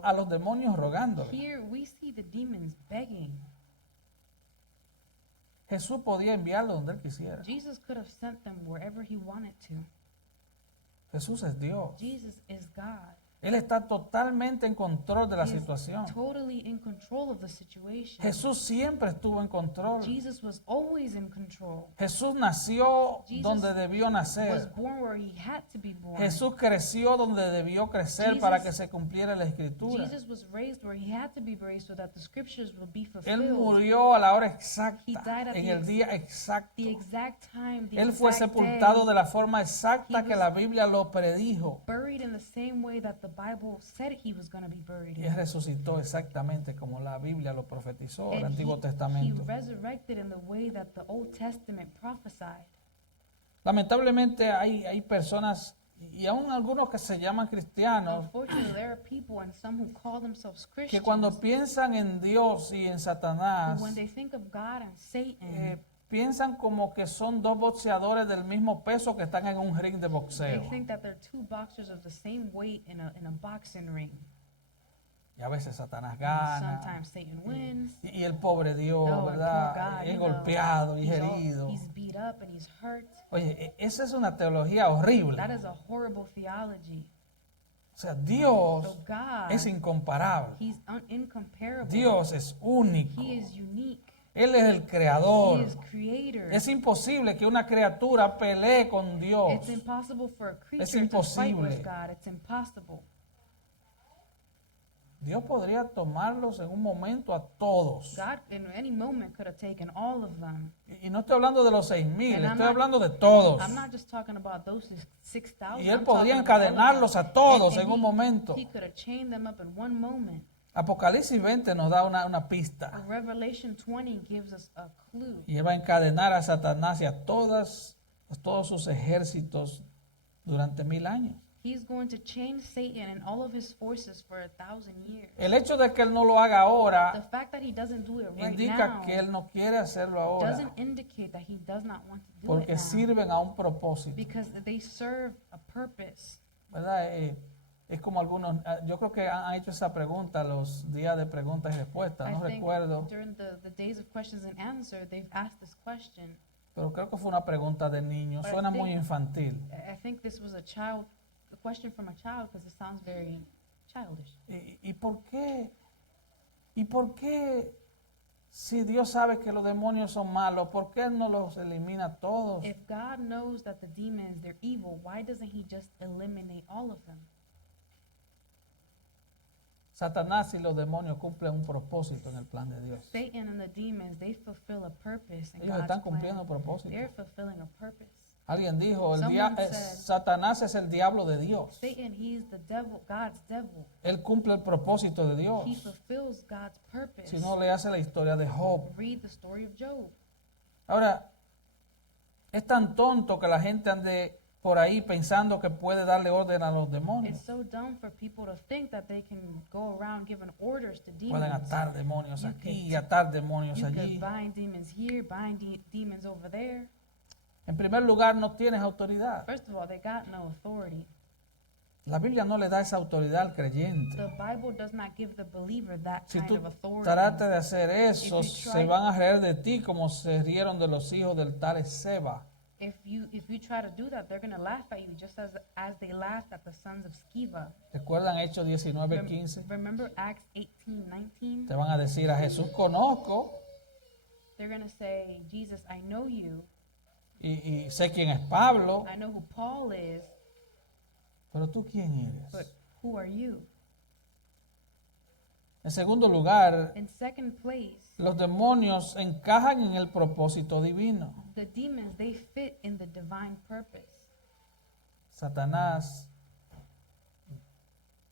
a los demonios rogándole. Here we see the demons begging. Jesús podía enviarlo donde él quisiera. Jesus could have sent them wherever he wanted to. Jesús es Dios. Jesus is God. Él está totalmente en control de la He is situación. totally in control of the situation. Jesús siempre estuvo en control. Jesus was always in control. Jesús nació Jesus donde debió Was nacer. born where he had to be born. Jesús creció donde debió crecer Jesus- para que se cumpliera la escritura. Jesus was raised where he had to be raised so that the scriptures would be Él fulfilled. murió a la hora He exacta, died at en the el día exacto. The exact time, the Él fue exact sepultado day, de la forma exacta He que was- la Biblia lo predijo. buried in the same way that the Bible said he was going to be buried Y in. Él resucitó exactamente como la Biblia lo profetizó, el And Antiguo he Testamento. resurrected in the way that the Old Testament prophesied. Lamentablemente hay personas, y aún algunos que se llaman cristianos, Unfortunately, there are people and some who call themselves que Christians cuando piensan en Dios y en Satanás, who, when they think of God and Satan, piensan como que son dos boxeadores del mismo peso que están en un ring de they boxeo. think that they're two boxers of the same weight in a boxing ring. Y a veces Satanás And gana. sometimes Satan wins. Y el pobre Dios, Oh, and ¿verdad? poor God, Es you know, golpeado y he's all- herido. He's beat up and he's hurt. Oye, esa es una teología horrible. That is a horrible theology. O sea, Dios So God, es incomparable. he's incomparable. Dios es único. He is unique. Él es el He creador. is creator. Es imposible que una criatura pelee con Dios. It's impossible for a creature to fight imposible. with God. It's impossible. Dios podría tomarlos en un momento a todos. God, in any moment, could have taken all of them. Y no estoy hablando de los 6,000, And I'm estoy not- hablando de todos. I'm not just talking about those 6,000. Y él I'm podría talking about all of encadenarlos them. a todos And en un momento. He could have chained them up in one moment. Apocalipsis 20 nos da una pista. Revelation 20 gives us a clue. Y él va a encadenar a Satanás y a todos sus ejércitos durante 1000 años. He's going to chain Satan and all of his forces for 1,000 years. El hecho de que él no lo haga The ahora fact that he doesn't do it right indica now que él no quiere hacerlo ahora doesn't indicate that he does not want to do it porque now. sirven a un propósito, Because they serve a purpose. ¿verdad? Es como algunos, yo creo que han hecho esa pregunta los días de preguntas y respuestas, no I think recuerdo, during the days of questions and answer, they've asked this question. pero creo que fue una pregunta de niño, But I suena think- muy infantil. I think this was a question from a child because it sounds very childish. ¿Y por qué? ¿Y por qué si Dios sabe que los demonios son malos, por qué Él no los elimina todos? If God knows that the demons, they're evil, why doesn't he just eliminate all of them? Satanás y los demonios cumplen un propósito en el plan de Dios. Satan and the demons, they fulfill a purpose in Ellos God's están cumpliendo plan. propósito. They're fulfilling a purpose. Alguien dijo, Someone said- Satanás es el diablo de Dios. Satan, he's the devil, God's devil. Él cumple el propósito de Dios. He fulfills God's purpose. Si no le hace la historia de Job. Read the story of Job. Ahora, es tan tonto que la gente ande por ahí pensando que puede darle orden a los demonios. It's so dumb for people to think that they can go around giving orders to Pueden demons. atar demonios You aquí could- y atar demonios You allí. could bind demons here, bind demons over there. En primer lugar, no tienes autoridad. First of all, they got no authority. La Biblia no le da esa autoridad al creyente. The Bible does not give the believer that Si kind tú of authority. tratas de hacer eso, If you se try- van a reír de ti como se rieron de los hijos del tal Seba. If you try to do that, they're going to laugh at you just as they laughed at the sons of Sceva. ¿Recuerdan Hechos 19:15? Remember Acts 18:19? Te van a decir, a Jesús conozco They're going to say, Jesus, I know you. y sé quién es Pablo, I know who Paul is, pero tú quién but eres. who are you? En segundo lugar, In second place, los demonios encajan en el propósito divino. the demons, they fit in the divine purpose. Satanás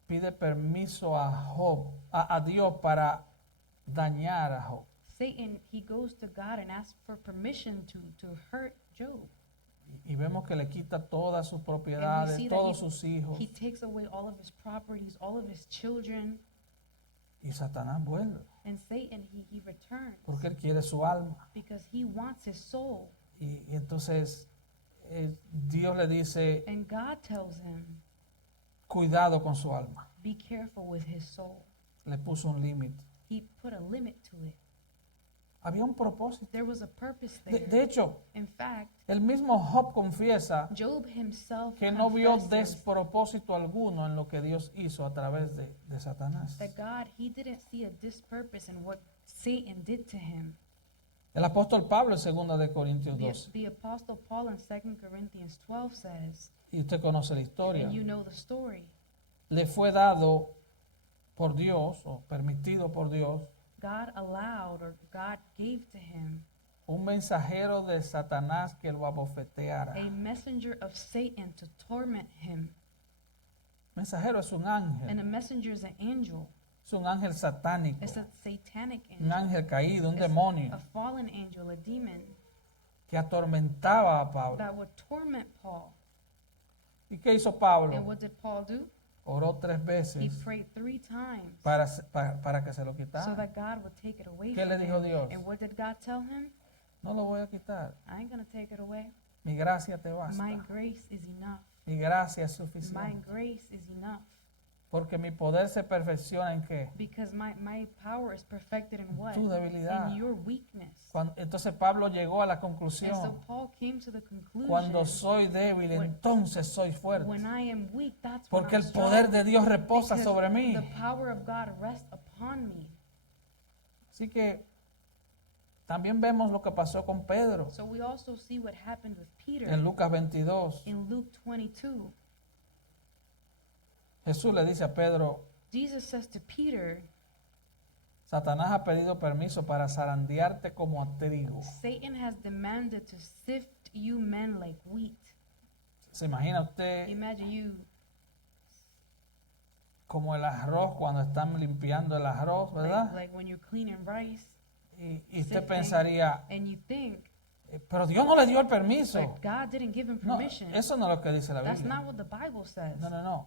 pide permiso a Job, a Dios para dañar a Job. Satan, he goes to God and asks for permission to hurt Job. Y vemos que le quita todas sus And we propiedades, see that todos sus hijos. he takes away all of his properties, all of his children, Y Satanás vuelve, and Satan, he returns porque él quiere su alma. because he wants his soul. Y entonces Dios le dice, And God tells him, cuidado con su alma. be careful with his soul. Le puso un límite. He put a limit to it. Había un propósito. There was a purpose De, there. de hecho, In fact, el mismo Job confiesa Job himself que no vio confesses despropósito alguno en lo que Dios hizo a través de Satanás. that God, he didn't see a dispurpose in what Satan did to him. El apóstol Pablo en 2 de Corintios 12, The Apostle Paul in 2 Corinthians 12 says, y usted conoce la historia, and you know the story, le fue dado por Dios o permitido por Dios God allowed or God gave to him un mensajero de Satanás que lo abofeteara. a messenger of Satan to torment him. Mensajero es un And a ángel, messenger is an angel. es un ángel satánico, It's a satanic un angel. ángel caído, un It's demonio a fallen angel, a demon que atormentaba a Pablo. that would torment Paul. ¿Y qué hizo And Pablo? what did Paul do? Oró 3 He veces prayed 3 times para que se lo so quitara. that God would take it away ¿Qué from le dijo him. Dios? And what did God tell him? No lo voy a quitar. I ain't going to take it away. Mi gracia te My basta. grace is enough. Mi gracia es My suficiente. grace is enough. Porque mi poder se perfecciona en qué? Because my power is perfected in what? Tu debilidad. In your weakness. Entonces Pablo llegó a la And so conclusión, Paul came to the conclusion, cuando soy débil, entonces soy fuerte. when I am weak, that's when Porque I'm el poder strong. de Dios reposa Because sobre mí. the power of God rests upon me. Así que también vemos lo que pasó con Pedro So we also see what happened with Peter en Lucas 22. in Luke 22. Jesús le dice a Pedro, Jesus says to Peter, Satanás ha pedido permiso para zarandearte como a trigo. Satan has demanded to sift you men like wheat. ¿Se imagina usted Imagine you como el arroz cuando están limpiando el arroz, verdad? like when you're cleaning rice Y usted sifting. pensaría, and you think, pero Dios no le dio el permiso. but God didn't give him No, permission. eso no es lo que dice la That's Biblia. not what the Bible says. No, no, no.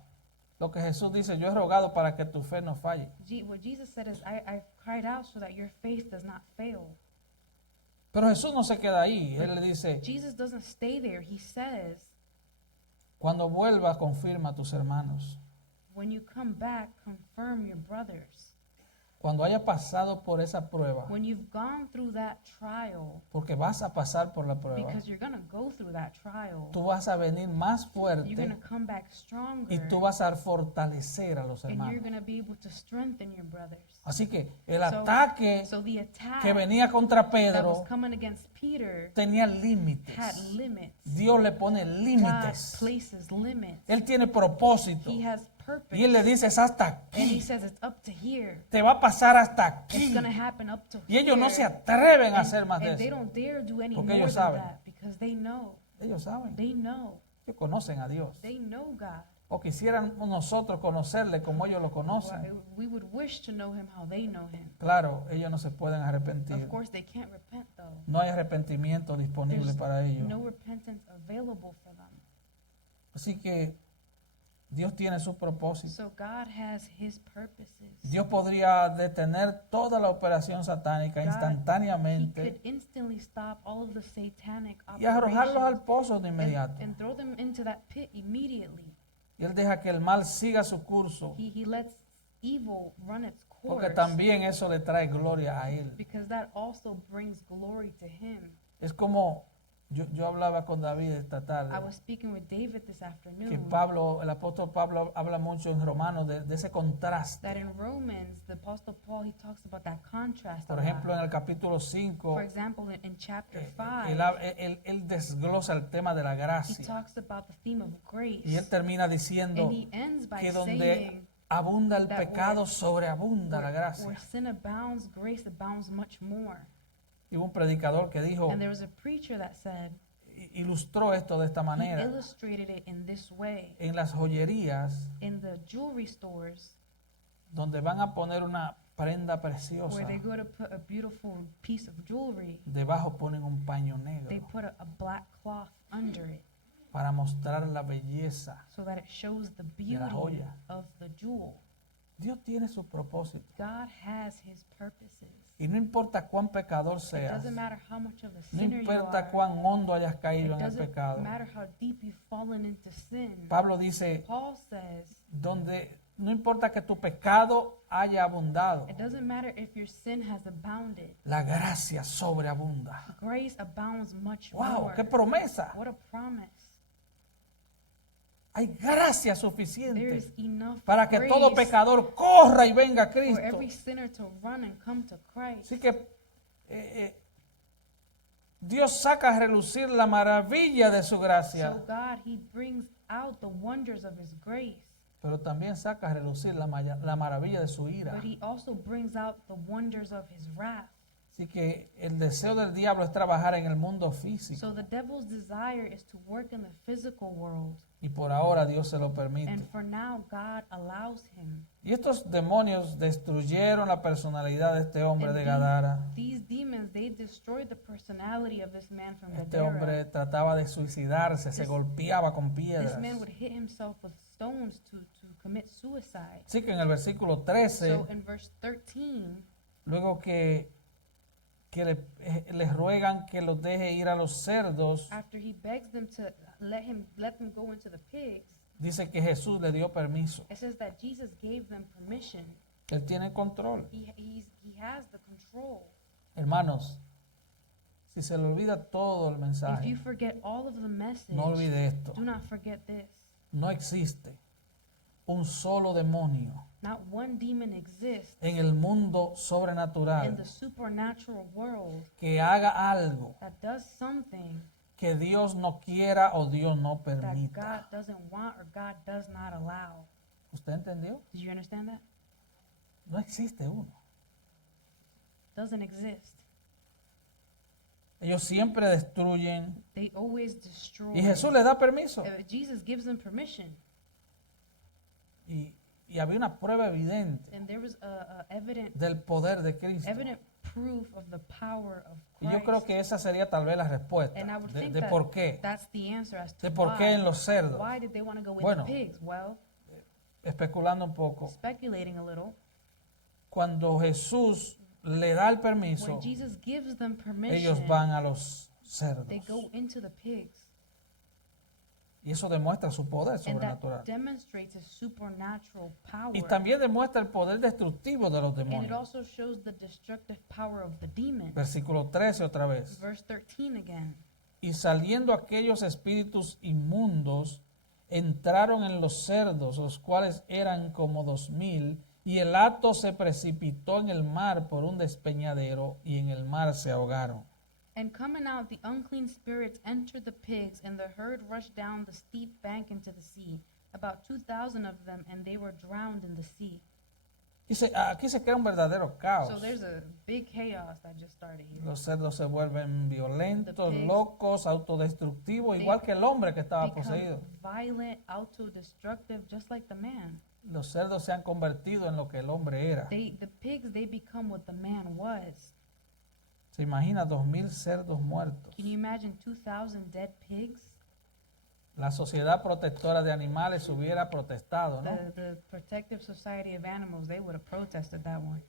Lo que Jesús dice, yo he rogado para que tu fe no falle. What Jesus said is, I cried out so that your faith does not fail. Pero Jesús no se queda ahí. Él le dice, Jesus doesn't stay there. He says, cuando vuelvas, confirma a tus hermanos. when you come back, confirm your brothers. Cuando hayas pasado por esa prueba, When you've gone through that trial, porque vas a pasar por la prueba, because you're going to go through that trial, tú vas a venir más you're going fuerte to come back y stronger, tú vas a fortalecer a los and you're hermanos. going to be able to strengthen your brothers. Así que el So- ataque So the attack que venía contra that Pedro was coming against Peter tenía had límites. limits. Dios le pone God límites. places limits. Él tiene propósito. He has purpose. Y Él le dice, es hasta And he aquí. says it's up to here. Te va a pasar hasta It's aquí. going to happen up to Y ellos no se here. atreven a hacer más de And they eso. don't dare do any Porque more ellos than saben. that because they know. Ellos saben. They know. Ellos conocen a Dios. They know God. O quisieran nosotros conocerle como ellos lo conocen. Well, we would wish to know him how they know him. Claro, ellos no se pueden Of arrepentir. course, they can't repent though. No hay arrepentimiento disponible There's para ellos. no repentance available for them. Así que Dios tiene sus propósitos. So God has his purposes. Dios podría detener toda la operación satánica He instantáneamente could instantly stop all of the satanic y arrojarlos al operations pozo de inmediato. and throw them into that pit immediately. Y Él deja que el mal siga su curso, He lets evil run its porque course también eso le trae gloria a Él. because that also brings glory to him. Es como yo hablaba con David esta I tarde, was speaking with David this que afternoon Pablo, el apóstol Pablo habla mucho en Romanos de ese contraste. that in Romans, the Apostle Paul, he talks about that contrast. Por a ejemplo, lot. en el capítulo 5, For example, in chapter 5, él desglosa el tema de la he gracia. talks about the theme of grace. Y él termina diciendo And he ends by que saying donde abunda el that pecado, sobreabunda la where gracia. sin abounds, grace abounds much more. Y hubo un predicador que dijo, And there was a preacher that said, ilustró esto de esta he manera. illustrated it in this way. En las joyerías, In the jewelry stores, donde van a poner una prenda preciosa, where they go to put a beautiful piece of jewelry, debajo ponen un paño they negro put a black cloth under it para mostrar la belleza. so that it shows the la beauty joya. of the jewel. Dios tiene su propósito. God has his purposes. Y no importa cuán pecador It seas, doesn't matter how much of a no sinner you importa are. cuán hondo hayas It caído en el doesn't pecado. matter how deep you've fallen into sin. Pablo dice, Paul says, donde no importa que tu pecado haya abundado, it doesn't matter if your sin has abounded. la gracia sobreabunda. Grace abounds much ¡Wow! more. ¡Qué promesa! What a promise. Hay gracia There suficiente is enough para que grace todo pecador corra y venga a for Cristo. every sinner to run and come to Christ. Así que Dios saca a relucir la maravilla de su gracia, So God, he brings out the wonders of his grace, pero también saca a relucir la maravilla de su ira. but he also brings out the wonders of his wrath. Así que el deseo del diablo es trabajar en el mundo físico So the devil's desire is to work in the physical world, y por ahora Dios se lo permite. and for now God allows him. Y estos demonios destruyeron la personalidad de este hombre And de Gadara. these demons, they destroyed the personality of this man from Este Gadara. hombre trataba de suicidarse, se golpeaba con This piedras. man would hit himself with stones to commit suicide. Así que en el versículo 13, So in verse 13, luego que les ruegan que los deje ir a los cerdos, after he begs them to let them go into the pigs, dice que Jesús le dio permiso. it says that Jesus gave them permission. Él tiene control. He has the control. Hermanos, si se le olvida todo el If mensaje, you forget all of the message, no olvide esto. do not forget this. No existe un solo demonio Not one demon exists en el mundo in sobrenatural the supernatural world que haga algo that does something que Dios no quiera o Dios no that God permita. doesn't want or God does not allow. ¿Usted entendió? Did you understand that? No existe uno. Doesn't exist. Ellos siempre destruyen They always destroy. y Jesús les da permiso. Jesus gives them permission. Y había una prueba evidente And there was a evident del poder de Cristo. proof of the power of Y Christ. yo creo que esa sería tal vez la respuesta And I would think de that por qué. that's the answer as to De por qué en los cerdos. why did they want to go in Bueno. the pigs? Well, Especulando un poco, speculating a little, cuando Jesús le da el permiso, when Jesus gives them permission, ellos van a los cerdos. they go into the pigs. Y eso demuestra su poder And that sobrenatural. demonstrates his supernatural power. Y también demuestra el poder destructivo de los And it demonios. also shows the destructive power of the demons. Versículo 13 otra vez. Verse 13 again. Y saliendo aquellos espíritus inmundos, entraron en los cerdos, los cuales eran como 2000, y el hato se precipitó en el mar por un despeñadero, y en el mar se ahogaron. And coming out, the unclean spirits entered the pigs, and the herd rushed down the steep bank into the sea. About 2,000 of them, and they were drowned in the sea. Aquí se crea un verdadero caos. So there's a big chaos that just started here. Los cerdos se vuelven violentos, The pigs, locos, autodestructivos, they igual que el hombre que estaba Become poseído. violent, autodestructive, just like the man. Los cerdos se han convertido en lo que el hombre era. The pigs, they become what the man was. Se imagina 2000 cerdos muertos. Can you imagine 2,000 dead pigs? La Sociedad Protectora de Animales hubiera protestado, ¿no? The Protective Society of Animals, they would have protested that one.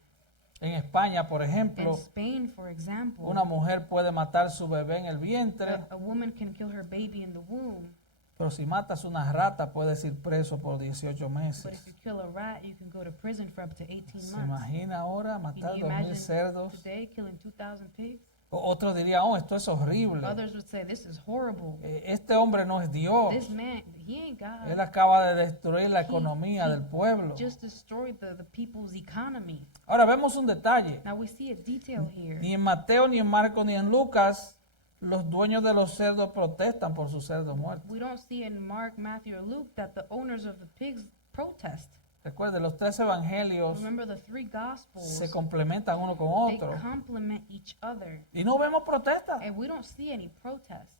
En España, por In ejemplo, Spain, for example, una mujer puede matar su bebé en el vientre, a woman can kill her baby in the womb, pero si matas una rata puedes ir preso por 18 but meses. if you kill a rat, you can go to prison for up to 18 ¿Se months. imagina ahora Can matar you 2000 imagine cerdos? today killing 2,000 pigs? Otros dirían, oh, esto es horrible. Others would say, this is horrible. Este hombre no es Dios. This man, he ain't Él God. acaba de destruir la He- economía he del pueblo. Just destroyed the people's economy. Ahora vemos un detalle. Now we see a detail here. Ni en Mateo, ni en Marcos, ni en Lucas, los dueños de los cerdos protestan por sus cerdos muertos. We don't see in Mark, Matthew, or Luke that the owners of the pigs protest. Recuerden, los tres evangelios Remember, the three gospels, se complementan uno con they otro. complement each other. Y no vemos protestas. And we don't see any protests.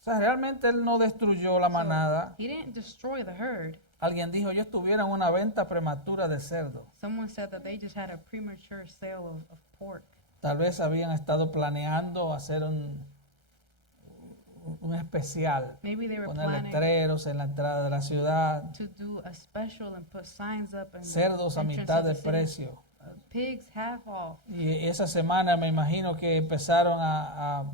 O sea, realmente él no destruyó la manada. He didn't destroy the herd. Alguien dijo, ellos tuvieron una venta prematura de cerdo. Someone said that they just had a premature sale of pork. Tal vez habían estado planeando hacer un especial. Maybe they were Poner planning letreros en la entrada de la ciudad. to do a special and put signs up and Cerdos a mitad de precio. Pigs half off. Y esa semana me imagino que empezaron a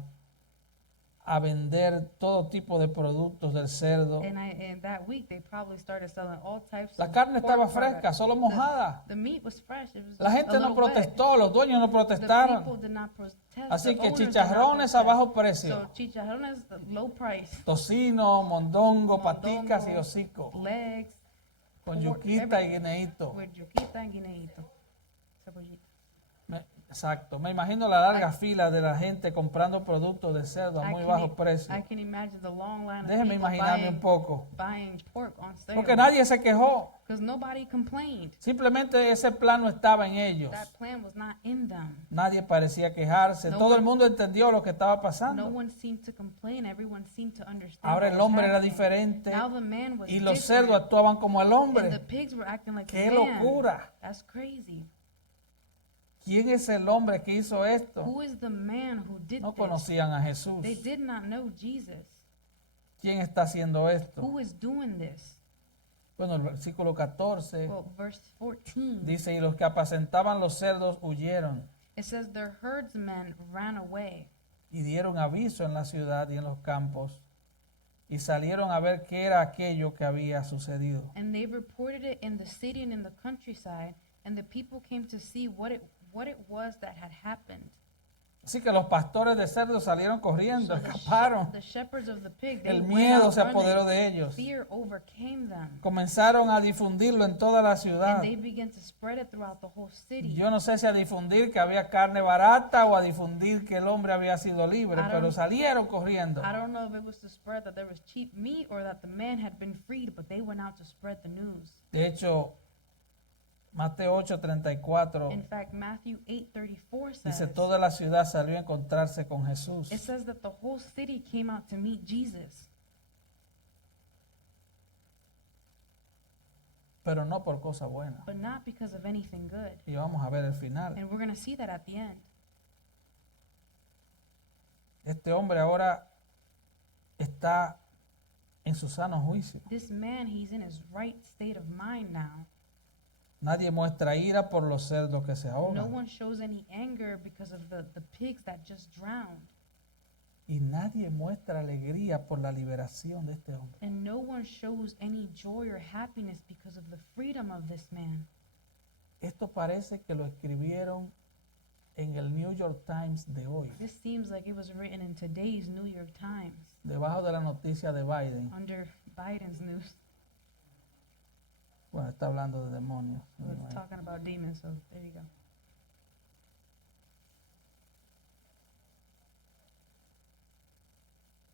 vender todo tipo de productos del cerdo. And that week they probably started selling all types La of carne pork estaba products. fresca, solo mojada. The meat was fresh. It was La just gente a no little wet. protestó, los dueños no The people protestaron. did not protest. Así the que owners did not chicharrones a protest. bajo precio. So chicharrones, low price. Tocino, mondongo, paticas y Mondongo, hocico. legs, Con pork, yuquita y everything. guineíto. With yuquita and guineíto. Cebollita. Exacto. Me imagino la larga fila de la gente comprando productos de cerdo a muy bajo precio. I can imagine the long line of Déjenme people imaginarme un poco. buying pork on sale. Porque nadie se quejó. Because nobody complained. Simplemente ese plan no estaba en ellos. That plan was not in them. Nadie parecía quejarse. No Todo el one- mundo entendió lo que estaba No pasando. one seemed to complain. Everyone seemed to understand. Ahora what el was hombre era happening. diferente Now the man was y los different, cerdos actuaban como el and the hombre. pigs were acting like ¡Qué the man. locura! That's crazy. ¿Quién es el hombre que hizo esto? Who is the man who did No this? conocían a Jesús. They did not know Jesus. ¿Quién está haciendo esto? Who is doing this? Bueno, el versículo 14 Well, verse 14, dice, y los que apacentaban los cerdos huyeron it says their herdsmen ran away. y dieron aviso en la ciudad y en los campos y salieron a ver qué era aquello que había sucedido. And they reported it in the city and in the countryside, and the people came to see what it was that had happened. Así que los pastores de cerdos salieron corriendo, So the escaparon. the shepherds of the pig, they El went miedo out se apoderó running. de ellos. Fear overcame them. Comenzaron a difundirlo en toda la ciudad. And they began to spread it throughout the whole city. Yo no sé si a difundir que había carne barata o a difundir que el hombre había sido libre, I don't- pero salieron corriendo. I don't know if it was to spread that there was cheap meat or that the man had been freed, but they went out to spread the news. De hecho, Mateo 8:34 In fact, Matthew 8:34 dice, says, toda la ciudad salió a encontrarse con Jesús. it says that the whole city came out to meet Jesus, Pero no por cosa buena. but not because of anything good. Y vamos a ver el final. And we're going to see that at the end. Este hombre ahora está en su sano juicio. This man, he's in his right state of mind now. Nadie muestra ira por los cerdos que se No ahogan. one shows any anger because of the pigs that just drowned. Y nadie muestra alegría por la liberación de este hombre. And no one shows any joy or happiness because of the freedom of this man. Esto parece que lo escribieron en el New York Times de hoy, This seems like it was written in today's New York Times debajo de la noticia de Biden. under Biden's news. Bueno, está hablando de demonios. It's talking about demons, so there you go.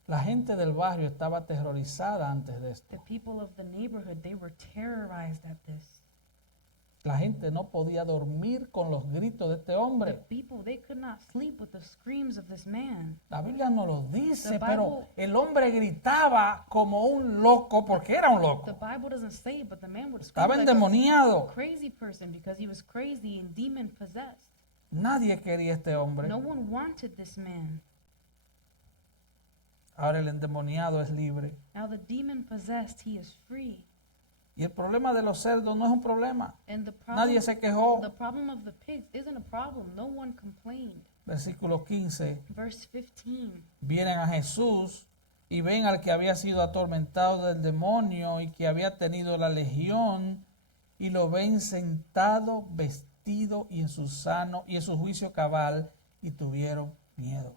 La gente del barrio estaba aterrorizada antes de esto. The people of the neighborhood, they were terrorized at this. La gente no podía dormir con los gritos de este The hombre. people, they could not sleep with the screams of this man. La Biblia no lo dice, The pero Bible- el hombre gritaba como un loco porque era un The loco. Bible doesn't say it, but the man would scream Estaba like a endemoniado. crazy person because he was crazy and demon possessed. Nadie quería a este hombre. No one wanted this man. Ahora el endemoniado es libre. Now the demon possessed, he is free. Y el problema de los cerdos no es un problema. And the Nadie problem, se quejó. the problem of the pigs isn't a problem. No one complained. Versículo 15. Verse 15. Vienen a Jesús y ven al que había sido atormentado del demonio y que había tenido la legión y lo ven sentado, vestido y en su sano y en su juicio cabal y tuvieron miedo.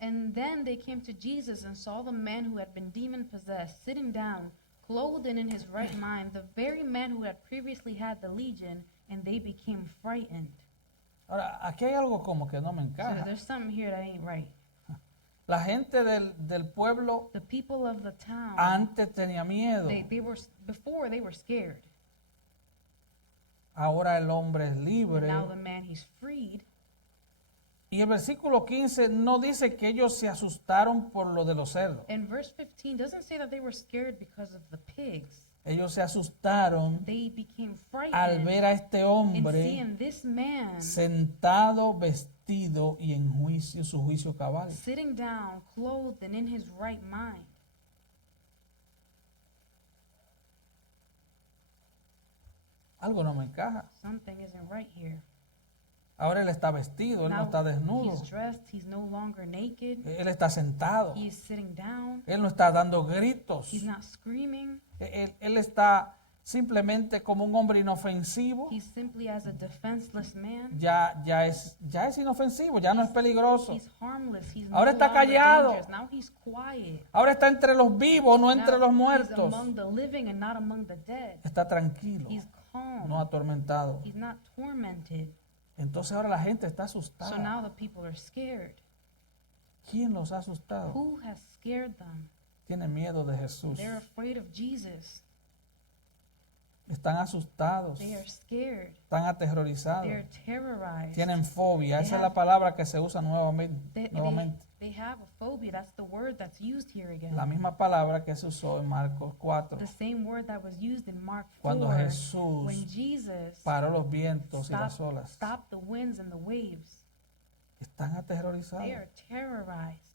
And then they came to Jesus and saw the man who had been demon possessed sitting down, clothed and in his right mind, the very man who had previously had the legion, and they became frightened. Ahora, aquí hay algo como que no me So encaja. there's something here that ain't right. La gente del pueblo The people of the town, antes tenía miedo. before they were scared. Ahora el hombre es libre. Now the man, he's freed. Y el versículo 15 no dice que ellos se asustaron por lo de los cerdos. And verse 15 doesn't say that they were scared because of the pigs. Ellos se asustaron They became al frightened ver a este in hombre seeing this man sentado, vestido y en juicio, su juicio cabal. sitting down, clothed and in his right mind. Algo no me encaja. Something isn't right here. Ahora él está vestido, él no Now está desnudo. he's dressed, he's no longer naked. Él está sentado. He is sitting down. Él no está dando gritos. He's not screaming. Él está simplemente como un hombre inofensivo. He's simply as a defenseless man. Ya es inofensivo, ya no es peligroso. He's harmless. He's Ahora no está longer callado. dangerous. Now he's quiet. Ahora está entre los vivos, no entre Now los he's muertos. among the living and not among the dead. Está tranquilo, He's calm. no atormentado. He's not tormented. Entonces ahora la gente está So asustada. now the people are scared. ¿Quién los ha asustado? Who has scared them? Tienen miedo de Jesús. They're afraid of Jesus. Están asustados, They are scared. están aterrorizados, They're terrorized. tienen fobia. They Esa es have- la palabra que se usa nuevamente. They have a phobia. That's the word that's used here again. La misma palabra que se usó en Marcos 4, The same word that was used in Mark 4 cuando Jesús when Jesus paró los vientos y las olas. stopped the winds and the waves. Están aterrorizados. They are terrorized.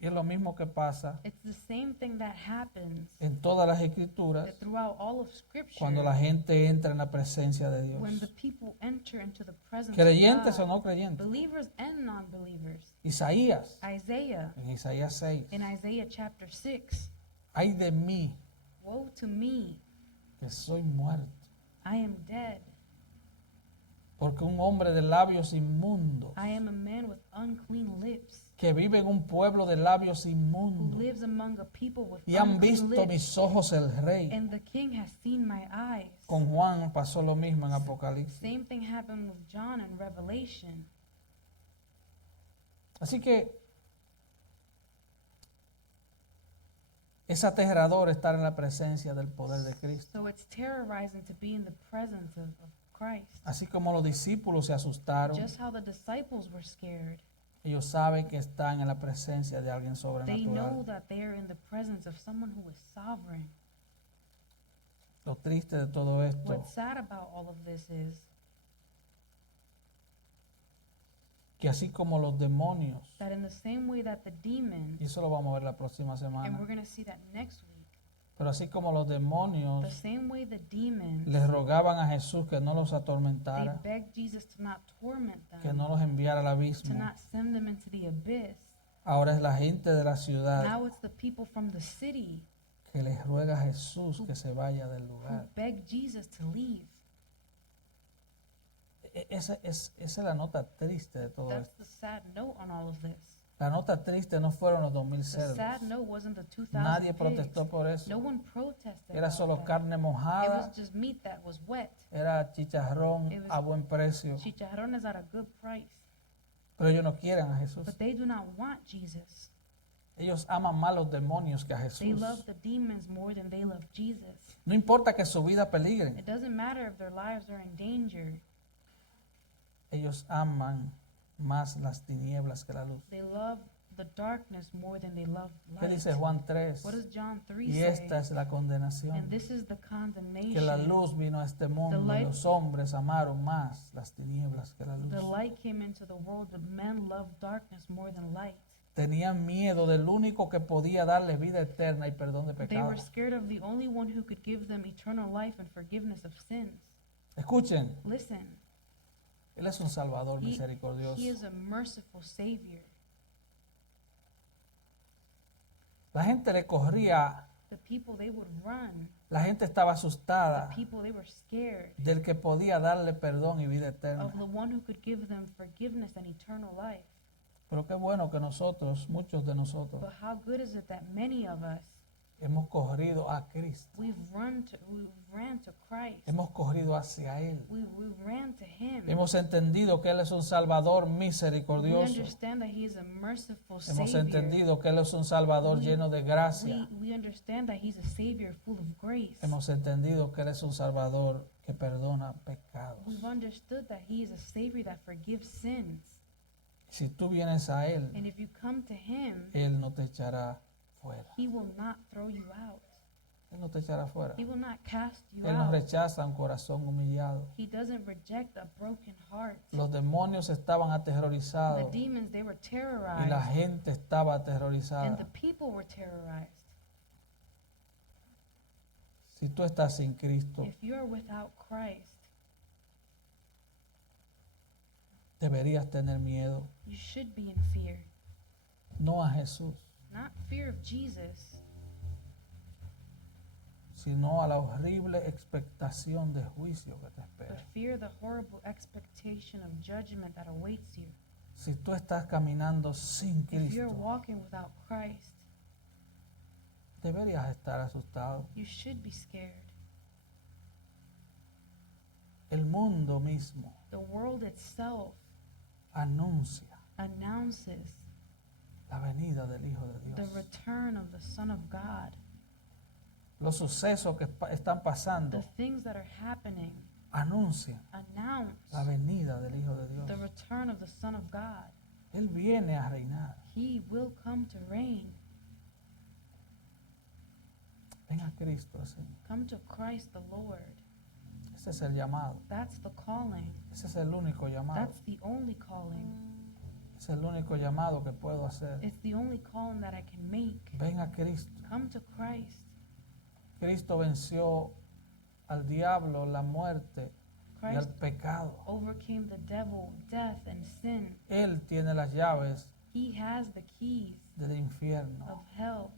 Y es lo mismo que pasa It's the same thing that happens en todas las escrituras that throughout all of Scripture cuando la gente entra en la presencia de Dios. when the people enter into the presence Creyentes of o God, no creyentes. believers and non-believers. Isaías, Isaiah, en Isaías 6, in Isaiah chapter 6, ay de mí woe to me, que soy muerto, I am dead. porque un hombre de labios inmundos, I am a man with unclean lips, que vive en un pueblo de labios who inmundos, lives among a people with y han unclean visto lips, mis ojos el rey. and the king has seen my eyes. Con Juan pasó lo mismo en Apocalipsis. Same thing happened with John in Revelation. Así que Es aterrador estar en la presencia del poder de Cristo. So it's terrorizing to be in the presence of Christ. Así como los discípulos se asustaron, Just how the disciples were scared. ellos saben que están en la presencia de alguien They know sobrenatural. that they are in the presence of someone who is sovereign. Lo triste de todo esto What's sad about all of this is que así como los demonios, that in the same way that the demons, y eso lo vamos a ver la próxima and semana, we're going to see that next week, pero así como los demonios the same way the demons, les rogaban a Jesús que no los they atormentara, begged Jesus to not torment que them, no los enviara al to abismo. not send them into the abyss. Ahora es la gente de la ciudad Now it's the people from the city que les ruega a Jesús que se vaya del who lugar. beg Jesus to leave. Esa es la nota triste de todo That's esto. the sad note on all of this. La nota triste no fueron los 2000 The cerdos. sad note wasn't the 2,000 Nadie pigs. protestó por eso. No one protested Era about solo that. carne It mojada, was just meat that was wet. era chicharrón It was- a buen precio. Chicharrones at a good price. Pero ellos no quieren a Jesús. But they do not want Jesus. Ellos aman más los demonios que a They Jesús. love the demons more than they love Jesus. No importa que su vida peligre. It doesn't matter if their lives are in danger. Ellos aman más las tinieblas que la luz. They love the darkness more than they love ¿Qué light. dice Juan 3? What does John 3 Y say? esta es la condenación. And this is the Que la condemnation. luz vino a este mundo y light- los hombres amaron más las tinieblas que la luz. The light came into the world, but men love darkness more than light. Tenían miedo del único que podía darle vida eterna y perdón de They were pecados. scared of the only one who could give them eternal life and forgiveness of sins. Escuchen, Listen, Él es un Salvador he misericordioso. is a merciful Savior. La gente le corría, The people, they would run. la gente estaba The asustada people, they were scared del que podía darle perdón y vida of eterna. the one who could give them forgiveness and eternal life. Pero qué bueno que nosotros, muchos de nosotros, But how good is it that many of us, hemos corrido a Cristo. we've ran to Christ. Hemos corrido hacia Él. We ran to Him. Hemos entendido que Él es un Salvador We misericordioso. understand that He is a merciful Hemos Savior. entendido que Él es un Salvador lleno de gracia. We understand that He's a Savior full of grace. Hemos entendido que Él es un Salvador que perdona pecados. We've understood that He is a Savior that forgives sins. Si tú vienes a Él, And if you come to Him, Él no te echará fuera. He will not throw you out. Él no te echará fuera. He will not cast you Él no out. rechaza un corazón humillado. He doesn't reject a broken heart. Los demonios estaban The aterrorizados demons, they were y la terrorized. gente estaba And the aterrorizada. people were terrorized. Si tú estás sin Cristo, If you're without Christ, deberías tener miedo, you should be in fear. no a Jesús, Not fear of Jesus, sino a la horrible expectación de juicio que te but espera. fear the horrible expectation of judgment that awaits you. Si tú estás caminando sin If you're Cristo, walking without Christ, deberías estar asustado. you should be scared. El mundo mismo The world itself anuncia announces la venida del Hijo de the Dios. return of the Son of God. Los sucesos que están pasando The things that are happening anuncian announce la venida del Hijo de Dios. the return of the Son of God. Él viene a reinar. He will come to reign. Ven a Cristo, Señor. Come to Christ the Lord. Ese es el llamado. That's the calling. Ese es el único llamado. That's the only calling. Es el único llamado que puedo hacer. It's the only calling that I can make. Ven a Cristo. Come to Christ. Cristo venció al diablo, la muerte y al Christ pecado. overcame the devil, death, and sin. Él tiene las llaves He has the keys del infierno. of hell.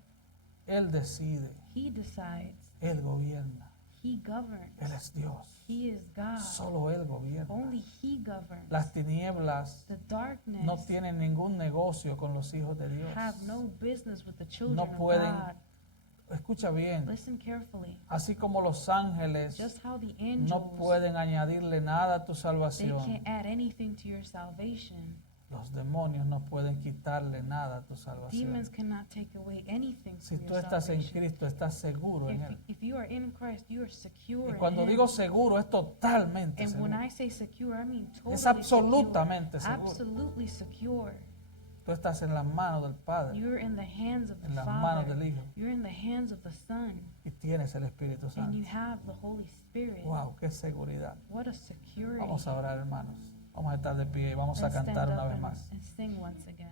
Él decide. He decides. Él gobierna. He governs. Él es Dios. He is God. Solo Él gobierna. Only He governs. Las tinieblas The darkness no tienen ningún negocio con los hijos de Dios. have no business with the children No of pueden- God. Escucha bien. Listen carefully. Así como los ángeles Just how the no angels, pueden añadirle nada a tu they salvación, can't add anything to your salvation. Los demonios no pueden quitarle nada a tu salvación. Demons cannot take away anything Si from tú your estás en salvation. Cristo, estás seguro en Él. If you are in Christ, you are secure Y cuando in digo Him. seguro, es totalmente And when seguro. I say secure, I mean totally Es absolutamente secure. seguro. Absolutely secure. Tú estás en las manos del Padre, You're in the hands of the en las manos Father. del Hijo, You're in the hands of the Son. y tienes el Espíritu And you Santo. have the Holy Spirit. Wow, qué seguridad. What a security. Vamos a orar, hermanos. Vamos a estar de pie y vamos a Let's stand cantar una up vez and, más. and sing once again.